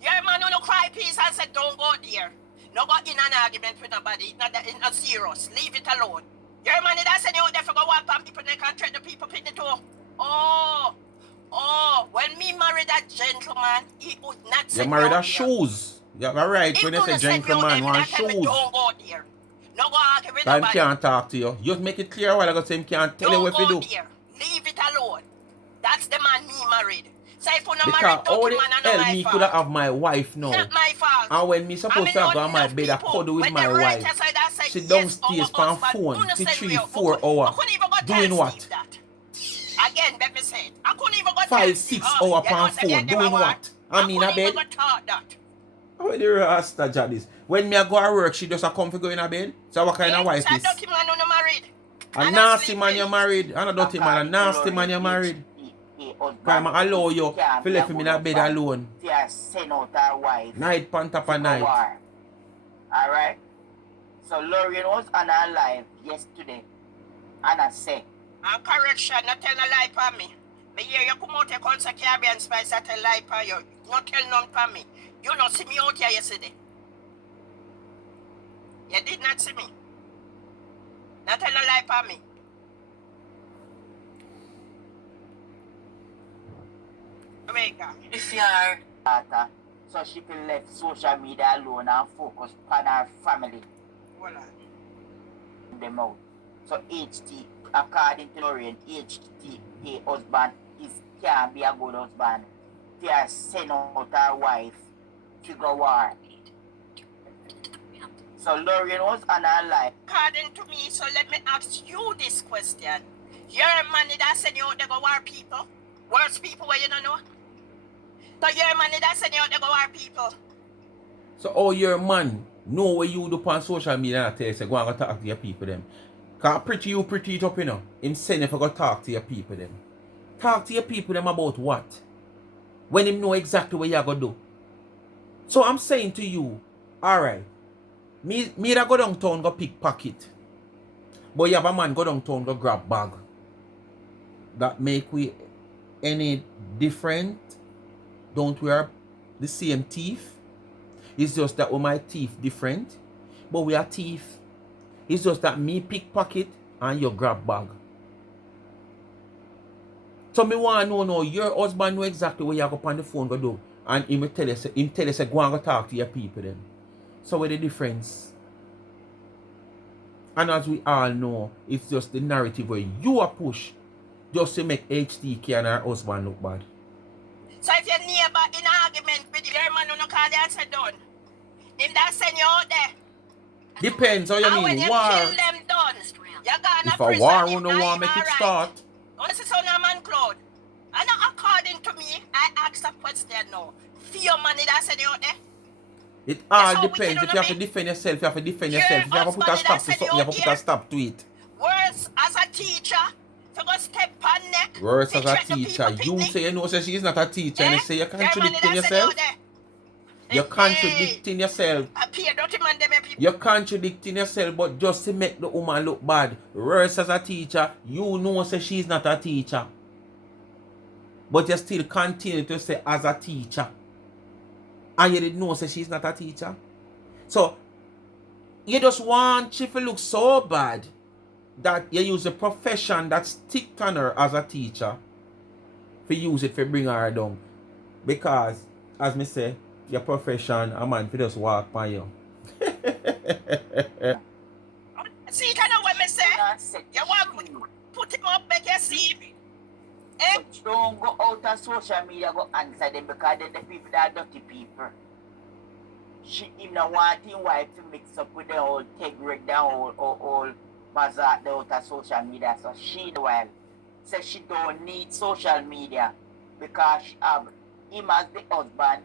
Your man who no cry peace and said don't go there. No go in an argument with nobody. It's not serious. Leave it alone. Your man that send you out there for go walk on people they can treat the people pity too. Oh, when me married that gentleman, he would not send You married me a out there. shoes. You have a right when you say gentleman want shoes. Don't go there. No go argue with Time nobody. can't talk to you. You make it clear while ago say him can't tell you what to Don't go do. there. Leave it alone. That's the man me married. So if you not Because married, all don't the man and hell not my me fault. could have my wife now. Not my fault. And when me supposed to have go on my bed I cuddle with my wife. She downstairs on phone for 3-4 hours. Doing what? Again, let me say it. I couldn't even go 5-6 hours on phone. Doing what? I mean a bed. even thought that. How the rasta Jadis? When me I go to work, she just a come for go in a bed. So what kind of wife So is? dirty man who not married. A nasty man you married. And a dirty man, a nasty man you married. Because I allow you to leave him in a bed alone. Send out her wife. Night pan top of night. Alright? So Lorraine was on her live yesterday. And I said, And correction, not tell a lie for me. Me hear you come out your concert Caribbean Spice and tell lie for you. Not tell none for me. You not see me out here yesterday. You did not see me. Not tell a lie for me. Jamaica. If you are Data, so she can let social media alone and focus on her family. Hold on. Them out. So HT, according to Lorraine, HT husband can't be a good husband. They are send out her wife to go war. So Lorraine was on her life. According to me, so let me ask you this question. Your money that send you out there go war people? Worse people where you don't know? So your money that send you out there go war people? So how your man know what you do on social media and tell you say go and go talk to your people them. Cause pretty it up, you know. Him send you for go talk to your people them. Talk to your people them about what? When him know exactly what you gonna do. So I'm saying to you, alright. Me that go downtown go pick pocket. But you have a man go downtown go grab bag. That make we any different? Don't we are the same thief? It's just that my teeth different. But we are thief. It's just that me pickpocket and you grab bag. So me want to know now, your husband know exactly what you go on the phone go do. And him tell you, say go and go talk to your people then. So what the difference? And as we all know, it's just the narrative where you are push just to make H.T.K and her husband look bad. So if your neighbor in argument with your man who no call you and say done, him that send you out there. Depends how you And when mean you war. kill them done, you gonna If a prison war him, will no now want him make it alright. start. Once it's on a man cloud. And according to me, I ask a question now. For your money that send you out there. It all how depends. wicked If you you have to be. defend yourself, you have to defend Your yourself. If you have to put a husband stop that to send something, you you have out to put a here. stop to it. Worse as a teacher, you go step on neck. Worse you as a threaten teacher, people, you picnic. say you know say she is not a teacher and you say you're Your money contradicting that send you yourself. out there. You're contradicting yourself. I pay dirty man them people. You're contradicting yourself, but just to make the woman look bad. Worse as a teacher, you know say she's not a teacher. But you still continue to say as a teacher. And you didn't know say she's not a teacher. So you just want she to look so bad that you use a profession that stick on her as a teacher to use it to bring her down. Because, as me say, your profession, a man for just walk by you. See, you know what me say? You want to put him up, make you see me. Eh? So don't go out on social media go answer them because they're the people that are dirty people. She him not want his wife to mix up with the whole Tegrick, the whole mazat out on social media. So she the wife says she don't need social media because him as the husband,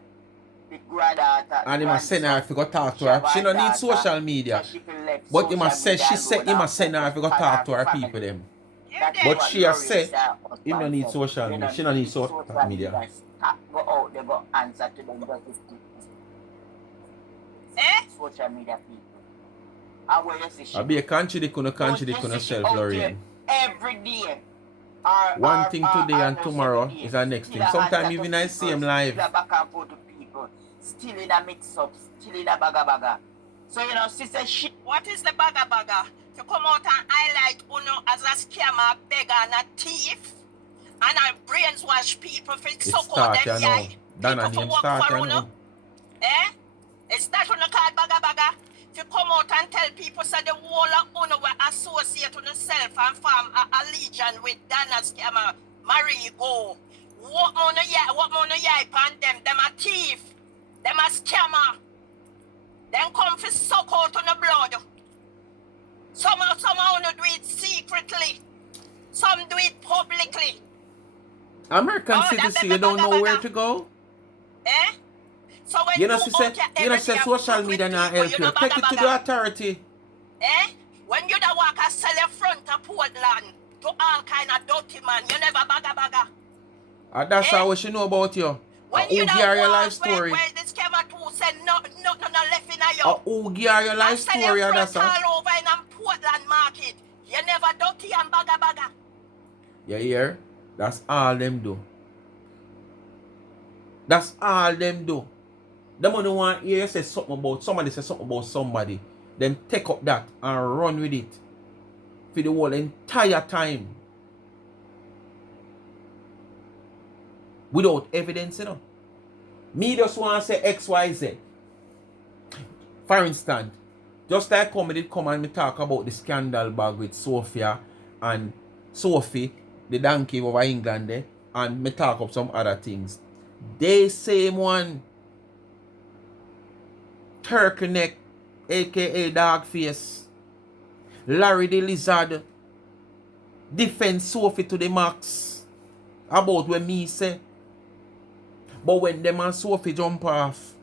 the granddaughter. And he must send her if you go talk to her. She don't need social media. So she feel left But he social must say media she said he alone must send her if you go and talk to her family. people them. Yeah, That's But what she has Lorraine said husband he don't need said. social You media. don't She don't need need social media. Go out, they go answer to them dirty people. Eh? Social media people. And where you see she I'll be a contradict on yourself, Lorraine. every day. One thing today and tomorrow is the next thing. Sometimes even I see him live. Still a back and forth to people. Still in a mix-up. Still in a baga. So, you know, she said she... What is the baga? To come out and highlight Uno as a scammer, beggar, and a thief, and I brainwash people for It suck start, out you them know. yai. Donna People for name work start, for you Uno. know. Eh? It's that Uno called baga. To come out and tell people say the whole of Uno will associate with yourself and form a legion with Donna scammer, Marie go. What Uno yai pan them a thief, them a scammer. Then come for suck out on the blood. Some wanna do it secretly. Some do it publicly. American Oh, citizen, that's you the don't know baga. where to go. Eh? So when You know, she said, social media not help you. Take it to the authority. Eh? When you da walk and sell your front of Portland to all kind of dirty man, you never baga. And that's how she know about you. When Who you give da her your walk life story? where this camera two said no left in a you. Who give her your life And sell story, your front Adasa? all over in a Portland market. You never dirty and baga. You hear? That's all them do. That's all them do. Them only want hear you say something about somebody, say something about somebody. Them take up that and run with it for the whole entire time. Without evidence, you know. Me just want to say XYZ. For instance, just like how me did come and me talk about the scandal bag with Sophia and Sophie, the donkey over England there, and me talk up some other things. They same one, turkey neck, aka dog face, Larry the lizard, defend Sophie to the max about what me say. But when them and Sophie jump off,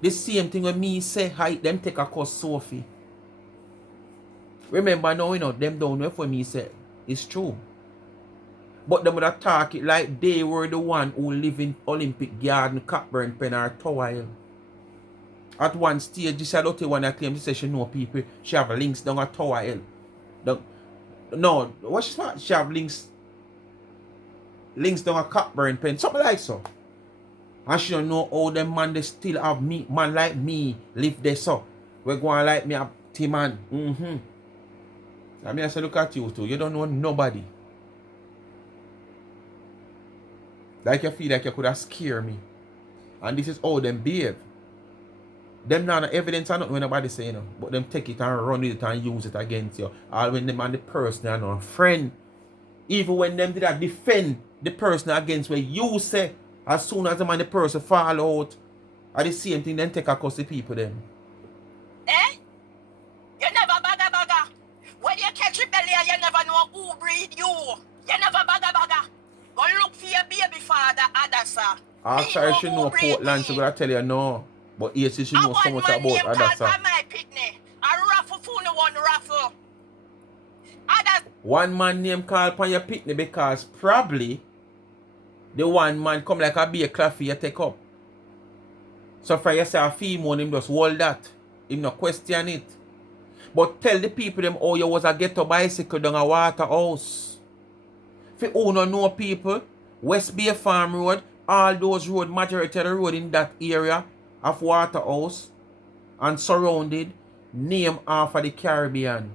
the same thing when me say, height them take a cuss Sophie. Remember now, you know, them don't know if what me say it's true. But them would attack it like they were the one who live in Olympic Garden, Cockburn Pen or Tower Hill. At one stage, this is the one that claimed to say she know people. She have links down at Tower Hill. No, what she have links down at Cockburn Pen, something like so. And she don't know how them man they still have me, man like me live there so. We're going like me a T-man. I mean I say look at you too. You don't know nobody. Like you feel like you could have scared me. And this is how them behave. Them not no evidence or nothing when nobody say, you know. But them take it and run with it and use it against you. All when them and the person are no friend. Even when them did that defend the person against what you say, as soon as them and the person fall out, are the same thing, then take a cuss the people them. Eh? You never bagga. When you catch a belly, you never know who breed you. You never bagga. Go look for your baby father, Adasa. After she know Portland, she gonna tell you no. But yes, she know so much about Adasa. My pitney. A raffle for no one raffle. One man name call upon your pitney because probably the one man come like a beer coffee you take up. So for you say a female, him just hold that. Him no question it. But tell the people them how you was a ghetto bicycle down a Waterhouse. For who no know people, West Bay Farm Road, all those road, majority of the road in that area of Waterhouse and surrounded, name after the Caribbean.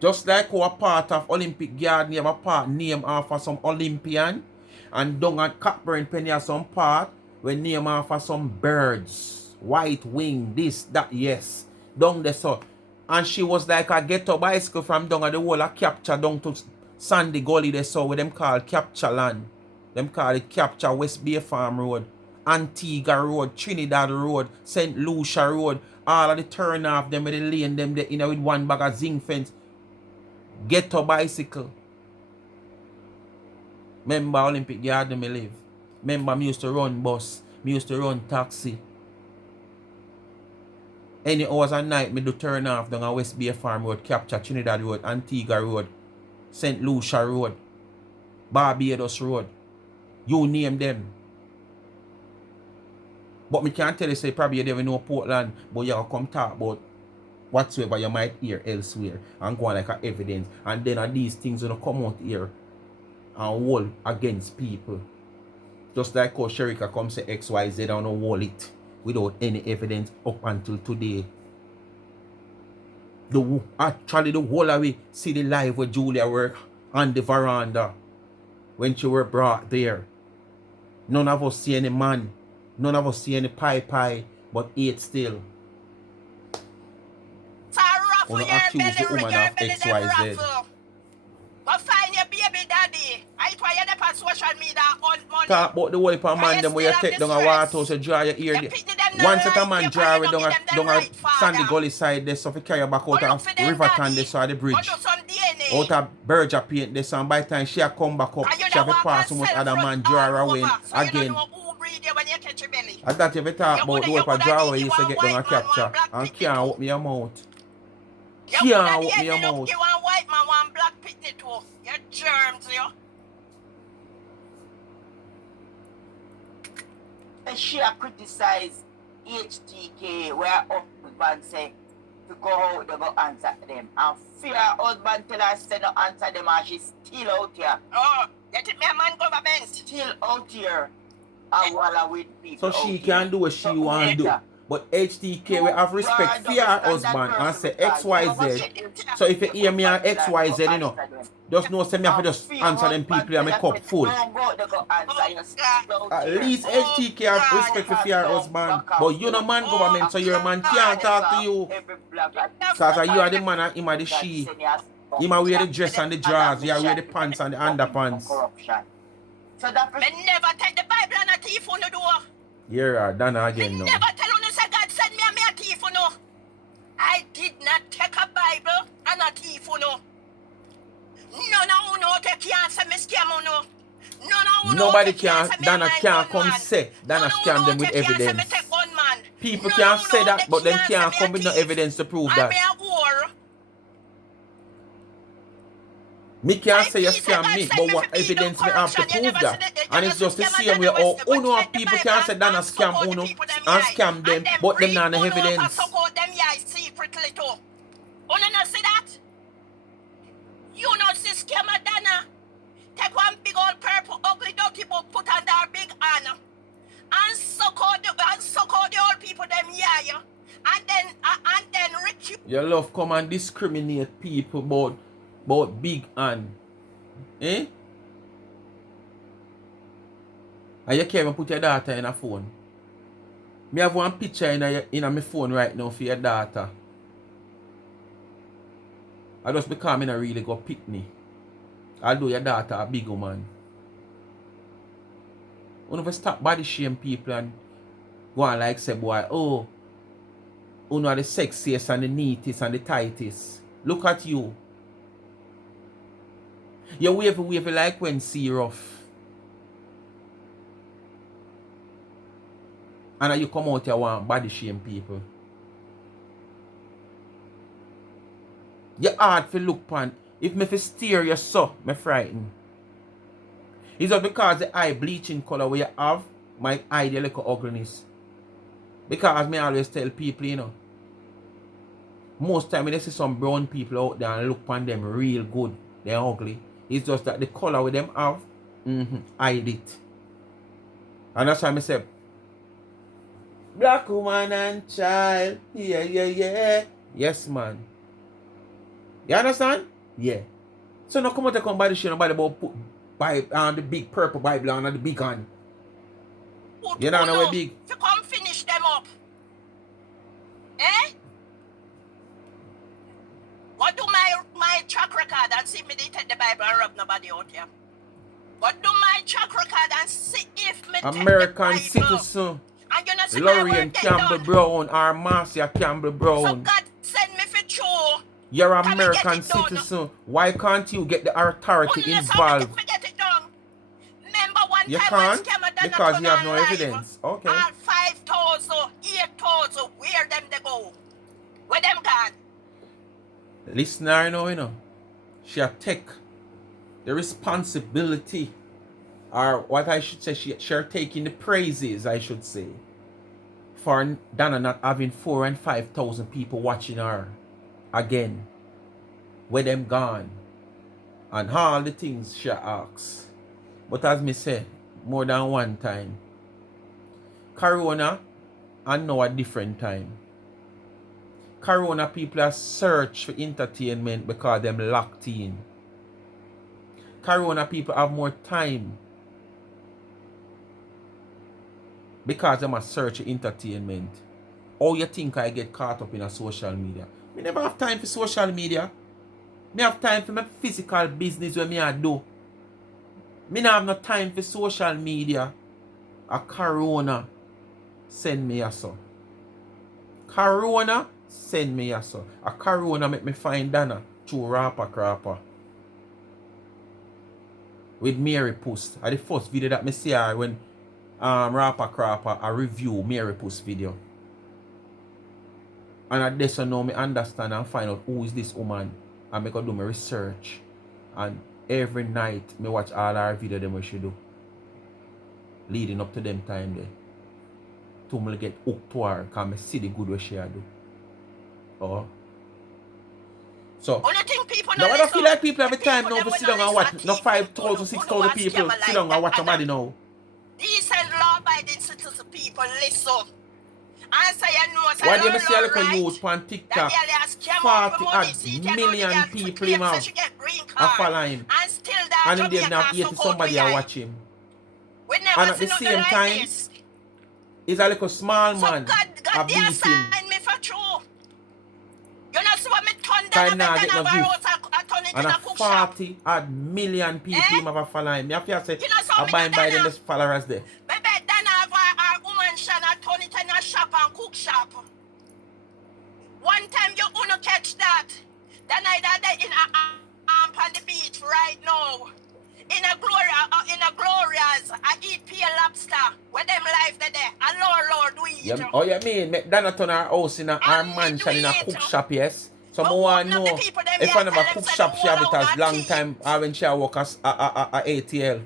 Just like how a part of Olympic Garden, you have a part named after some Olympian. And down at Cockburn Penny have some part where named after some birds. White wing, this, that, yes. Down there so. And she was like a ghetto bicycle from down at the wall of Capture down to Sandy Gully there so where them call Capture Land. Them call it Capture West Bay Farm Road, Antigua Road, Trinidad Road, St. Lucia Road. All of the turn off them with the lane them there in with one bag of zinc fence. Ghetto bicycle. Remember Olympic Garden me live. Remember me used to run bus. Me used to run taxi. Any hours at night me do turn off down a West Bay Farm Road, Capture Trinidad Road, Antigua Road, St. Lucia Road, Barbados Road. You name them. But me can't tell you say probably you never know Portland, but you come talk about whatsoever you might hear elsewhere and go on like a evidence, and then these things gonna come out here and hold against people. Just like how Sherika come say XYZ and hold it without any evidence up until today. Actually the whole of we see the live where Julia were on the veranda when she were brought there. None of us see any man, none of us see any pie, but ate still. Wanna accuse the woman of XYZ. Go find your baby daddy. I try you on social media on money. Talk about the whole of man them where you take down a Waterhouse, you draw your ear. Once a man draw it down a Sandy Gully side there, so if you carry back out of Riverton there, so the bridge. Out of Berger Paint there, so by the time she come back up, she have to pass so much other man draw her away again. And that if you talk about the whole of draw away, you say get down a capture and can't open your mouth. Can't open your mouth. You want white man, one black pitney too. You're germs, yo. And she criticize H.T.K. where husband say to go out they go answer them. And fear husband tell her say no answer them and she's still out here. Oh, you think me a man government? Still out here. I wanna with people. So she out can here. do what she Something want to do. better. But HTK You we have respect for guard your understand that husband and person say because you never XYZ. get HTK So if you hear me on Babylon XYZ, go you know, answer them. just know say me have to just Fear answer them husband people and tell my us cup full. don't go there go answer Oh, you God. still out At here. least Oh, HTK have God. respect for Focus your down, husband. back But and you know forth. man Oh, government, so your man can't talk to you. Every blogger Cause you are the man and him are the that she. send you a Him a wear the dress and the and that drawers, you wear the mission pants and the fucking underpants. corruption. So that Me never take the Bible and a thief on the door. Yeah, Donna Me again now. never tell you say God send me a thief on no. I did not take a Bible and a thief on no. None of you know take can't say me scam on no. None of you know Nobody take can't can, say me Donna my can't gun come man. say Donna None of you scam know them with take can't say me evidence. take gun man. People None can of you say know that, they but them can't can't say come me a with no thief. evidence to prove And that. me a war. Me can't I say you think say scam God me, send but me what for beat down evidence me have to corruption. You prove never see that? the, And you it's see just the scammer same way Donna all West, but uno take the people Bible can say Donna and suck scam out the uno people them and eye. scam them, And them but them breed not no uno up and evidence. suck out them eye secretly too. You not see that? You not see scammer Donna? Take one big old purple ugly dirty book, put on that big honor. And suck out the old people them eye. And then rich you. You love come and discriminate people about big and eh? And you can't even put your daughter in a phone. Me have one picture in my phone right now for your daughter. I just because I not really go pick me. Although your daughter a big woman. You never stop body shame people and go on like say boy, oh, you know the sexiest and the neatest and the tightest. Look at you. You wave like when see rough. And you come out here want body shame people. You're hard to look pan. If me fi steer you so, me frightened. It's just because the eye bleaching color where you have, my eye the little ugliness. Because me always tell people, you know, most time when they see some brown people out there and look upon them real good, they're ugly. It's just that the color with them have, hide it. And that's why I say, black woman and child, yeah. Yes, man. You understand? Yeah. So now come out and come by the shit, nobody about put the big purple Bible on the big one. You don't know where big. To come finish them up. Eh? What do my track record and see me they take the Bible and rub nobody out here? What do my track record and see if me American take the Bible? citizen And you know see my Lorraine work get Campbell done. Brown or Marcia Campbell So Brown. God send me for true. You're Can me get American it done? citizen. Why can't you get the authority Unless involved? me get it done. Remember one You time can't when scammer done because turn you have on no live, evidence. Okay. all 5,000, 8,000, where them they go? Where them gone? Listener, you know, she take the responsibility, or what I should say, she taking the praises, I should say, for Donna not having 4,000 and 5,000 people watching her again, where them gone, and all the things she asks. But as me say, more than one time, Corona, and now a different time. Corona people are search for entertainment because them locked in. Corona people have more time because them are search for entertainment. How you think I get caught up in a social media? Me never have time for social media. Me have time for my physical business where me I do. Me not have no time for social media. A Corona send me a so. Corona send me a so. A Corona make me find Donna through Rapper Crapper. With Mary Puss. The first video that me see her when Rapper Crapper a review Mary Puss video. And at this now me understand and find out who is this woman. And me go do my research. And every night me watch all our video them what she do. Leading up to them time there. To me get hooked to her because me see the good what she do. Oh. So now I don't feel like people have a time now to sit down and watch. No 5,000, 6,000 people sit down and watch somebody now. Decent law people listen. And say you know, say Why do you see a Lord, little right? youth on That TikTok? girl has scam out for 40 money. odd See, you know the million girl people claim him say have she get green a card. follow him. And still that And him them have Jamaica 80 support somebody we a aye. watch him. We never And at see the nothing same like time, this. he's a little small So man a God they beat him. assigned me for true. You know see what me turn Cause down now a get no better gift. I turn it in And a a cook shop. 40 odd million people Eh? him have a follow him. Me have to say, You know so I me buy do him by them Donna. best followers there. Me bet Donna have a woman shana turn it in a shop and cook shop. One time you wanna catch that. Then I that in a on the beach right now. In a glorious, I eat pale lobster. Where them life there. And Lord do it. Yeah, oh you mean make Donna turn her house in a her And me do mansion in a it. cook shop, yes? So But I want open to up the know people them if here I never tell them cook say the shop she have it whole as out long tea. time when she work as a ATL.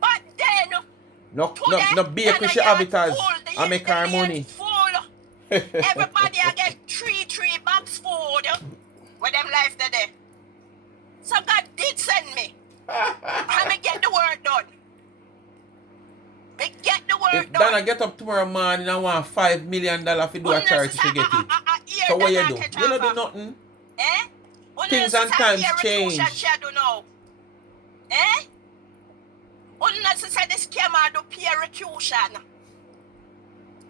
But then No today, bakery then she a have yard it as full, I make her the lane money. full. Everybody I get three box food. Where them life there. So God did send me. And me get the work done. Me get the work If done. Donna get up tomorrow morning and want $5 million to do a charity, she get it. So what you do? You don't do nothing. Eh? Things and times change. She do now. Eh? Unnecessary scammer do peer recusation.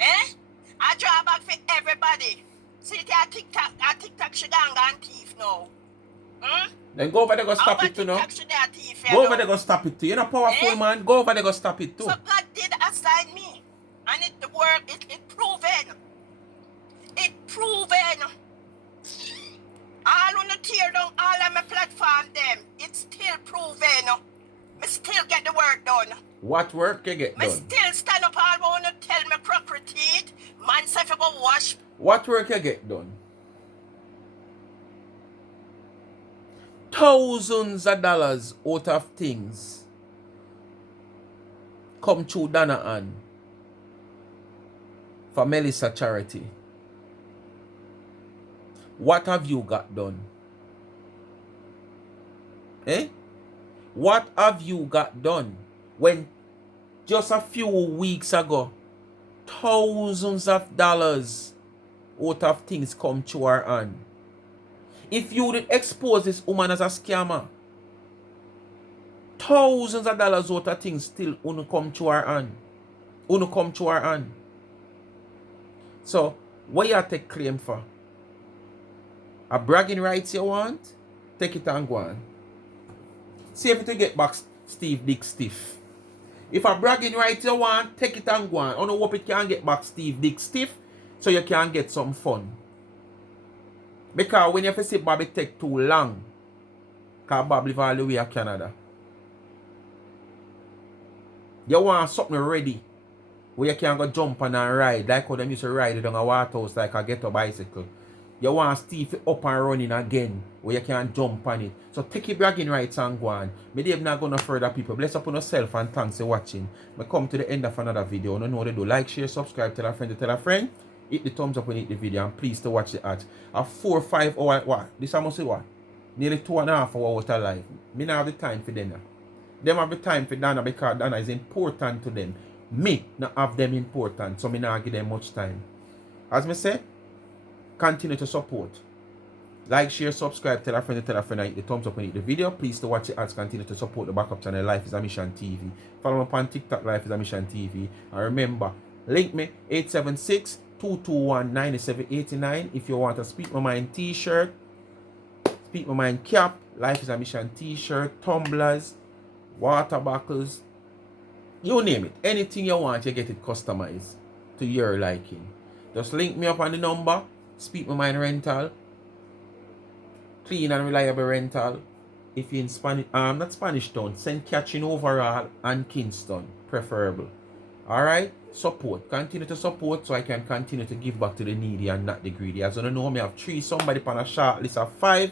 Eh? I draw back for everybody. See the TikTok she gang thief now. Hmm? Then go over there go stop it too, no? Go over there go stop it too. You're not powerful, man. Go over there go stop it too. So God did assign me. And it work, it proven. It proven. All on the tear down all of my platform them. It's still proven. Me still get the work done. What work you get Me done? still stand up all wanna tell me crockery teeth. Man say if you go wash. What work you get done? Thousands of dollars out of things come through Donna Ann for Melissa charity. What have you got done? Eh? What have you got done when just a few weeks ago thousands of dollars out of things come through her hand? If you did expose this woman as a scammer, thousands of dollars worth of things still won't come to her hand. Won't come to her hand. So, what you take claim for? A bragging rights you want? Take it and go on. See if you get back Steve Dick Stiff. If a bragging rights you want, take it and go on. I don't hope it can get back Steve Dick Stiff so you can get some fun. Because when you see Bobby take too long, because Bob live all the way to Canada. You want something ready where you can go jump on and ride, like how them used to ride down a Waterhouse like a ghetto bicycle. You want Steve up and running again where you can jump on it. So take your bragging rights and go on. Me Dave not going no further people. Bless up on yourself and thanks for watching. Me come to the end of another video. You know what to do. Like, share, subscribe, tell a friend to tell a friend. Hit the thumbs up when you hit the video and please to watch the ad. A 4 or 5 hour what? This I must say what? Nearly 2.5 hours out of life. Me not have the time for them. Them have the time for Donna because Donna is important to them. Me not have them important, so me not give them much time. As me say, continue to support. Like, share, subscribe, tell a friend, and hit the thumbs up when you hit the video. Please to watch the ads, continue to support the backup channel Life is a Mission TV. Follow me upon TikTok, Life is a Mission TV. And remember, link me 876-221-9789 if you want a Speak My Mind t-shirt, Speak My Mind cap, Life is a Mission t-shirt, tumblers, water bottles, you name it. Anything you want, you get it customized to your liking. Just link me up on the number, Speak My Mind rental, clean and reliable rental. If you're in Spanish, not Spanish Town, St. Catherine overall and Kingston, preferable. Alright? Support. Continue to support so I can continue to give back to the needy and not the greedy. As you know, I have 3, somebody on a short list of 5.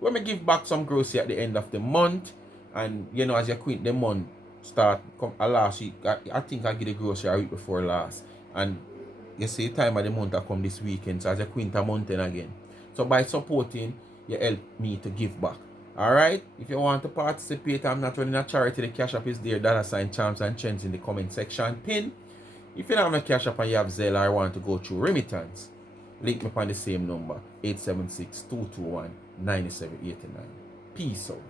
When me give back some grocery at the end of the month, and you know, as you quit the month, start come last week, I think I get the grocery a week before last. And you see the time of the month I come this weekend, so as you quit a month and again. So by supporting, you help me to give back. Alright? If you want to participate, I'm not running a charity, the cash app is there, $, Charms and Trends in the comment section pin. If you don't have a cash up and you have Zelle or want to go through remittance, link me on the same number, 876-221-9789. Peace out.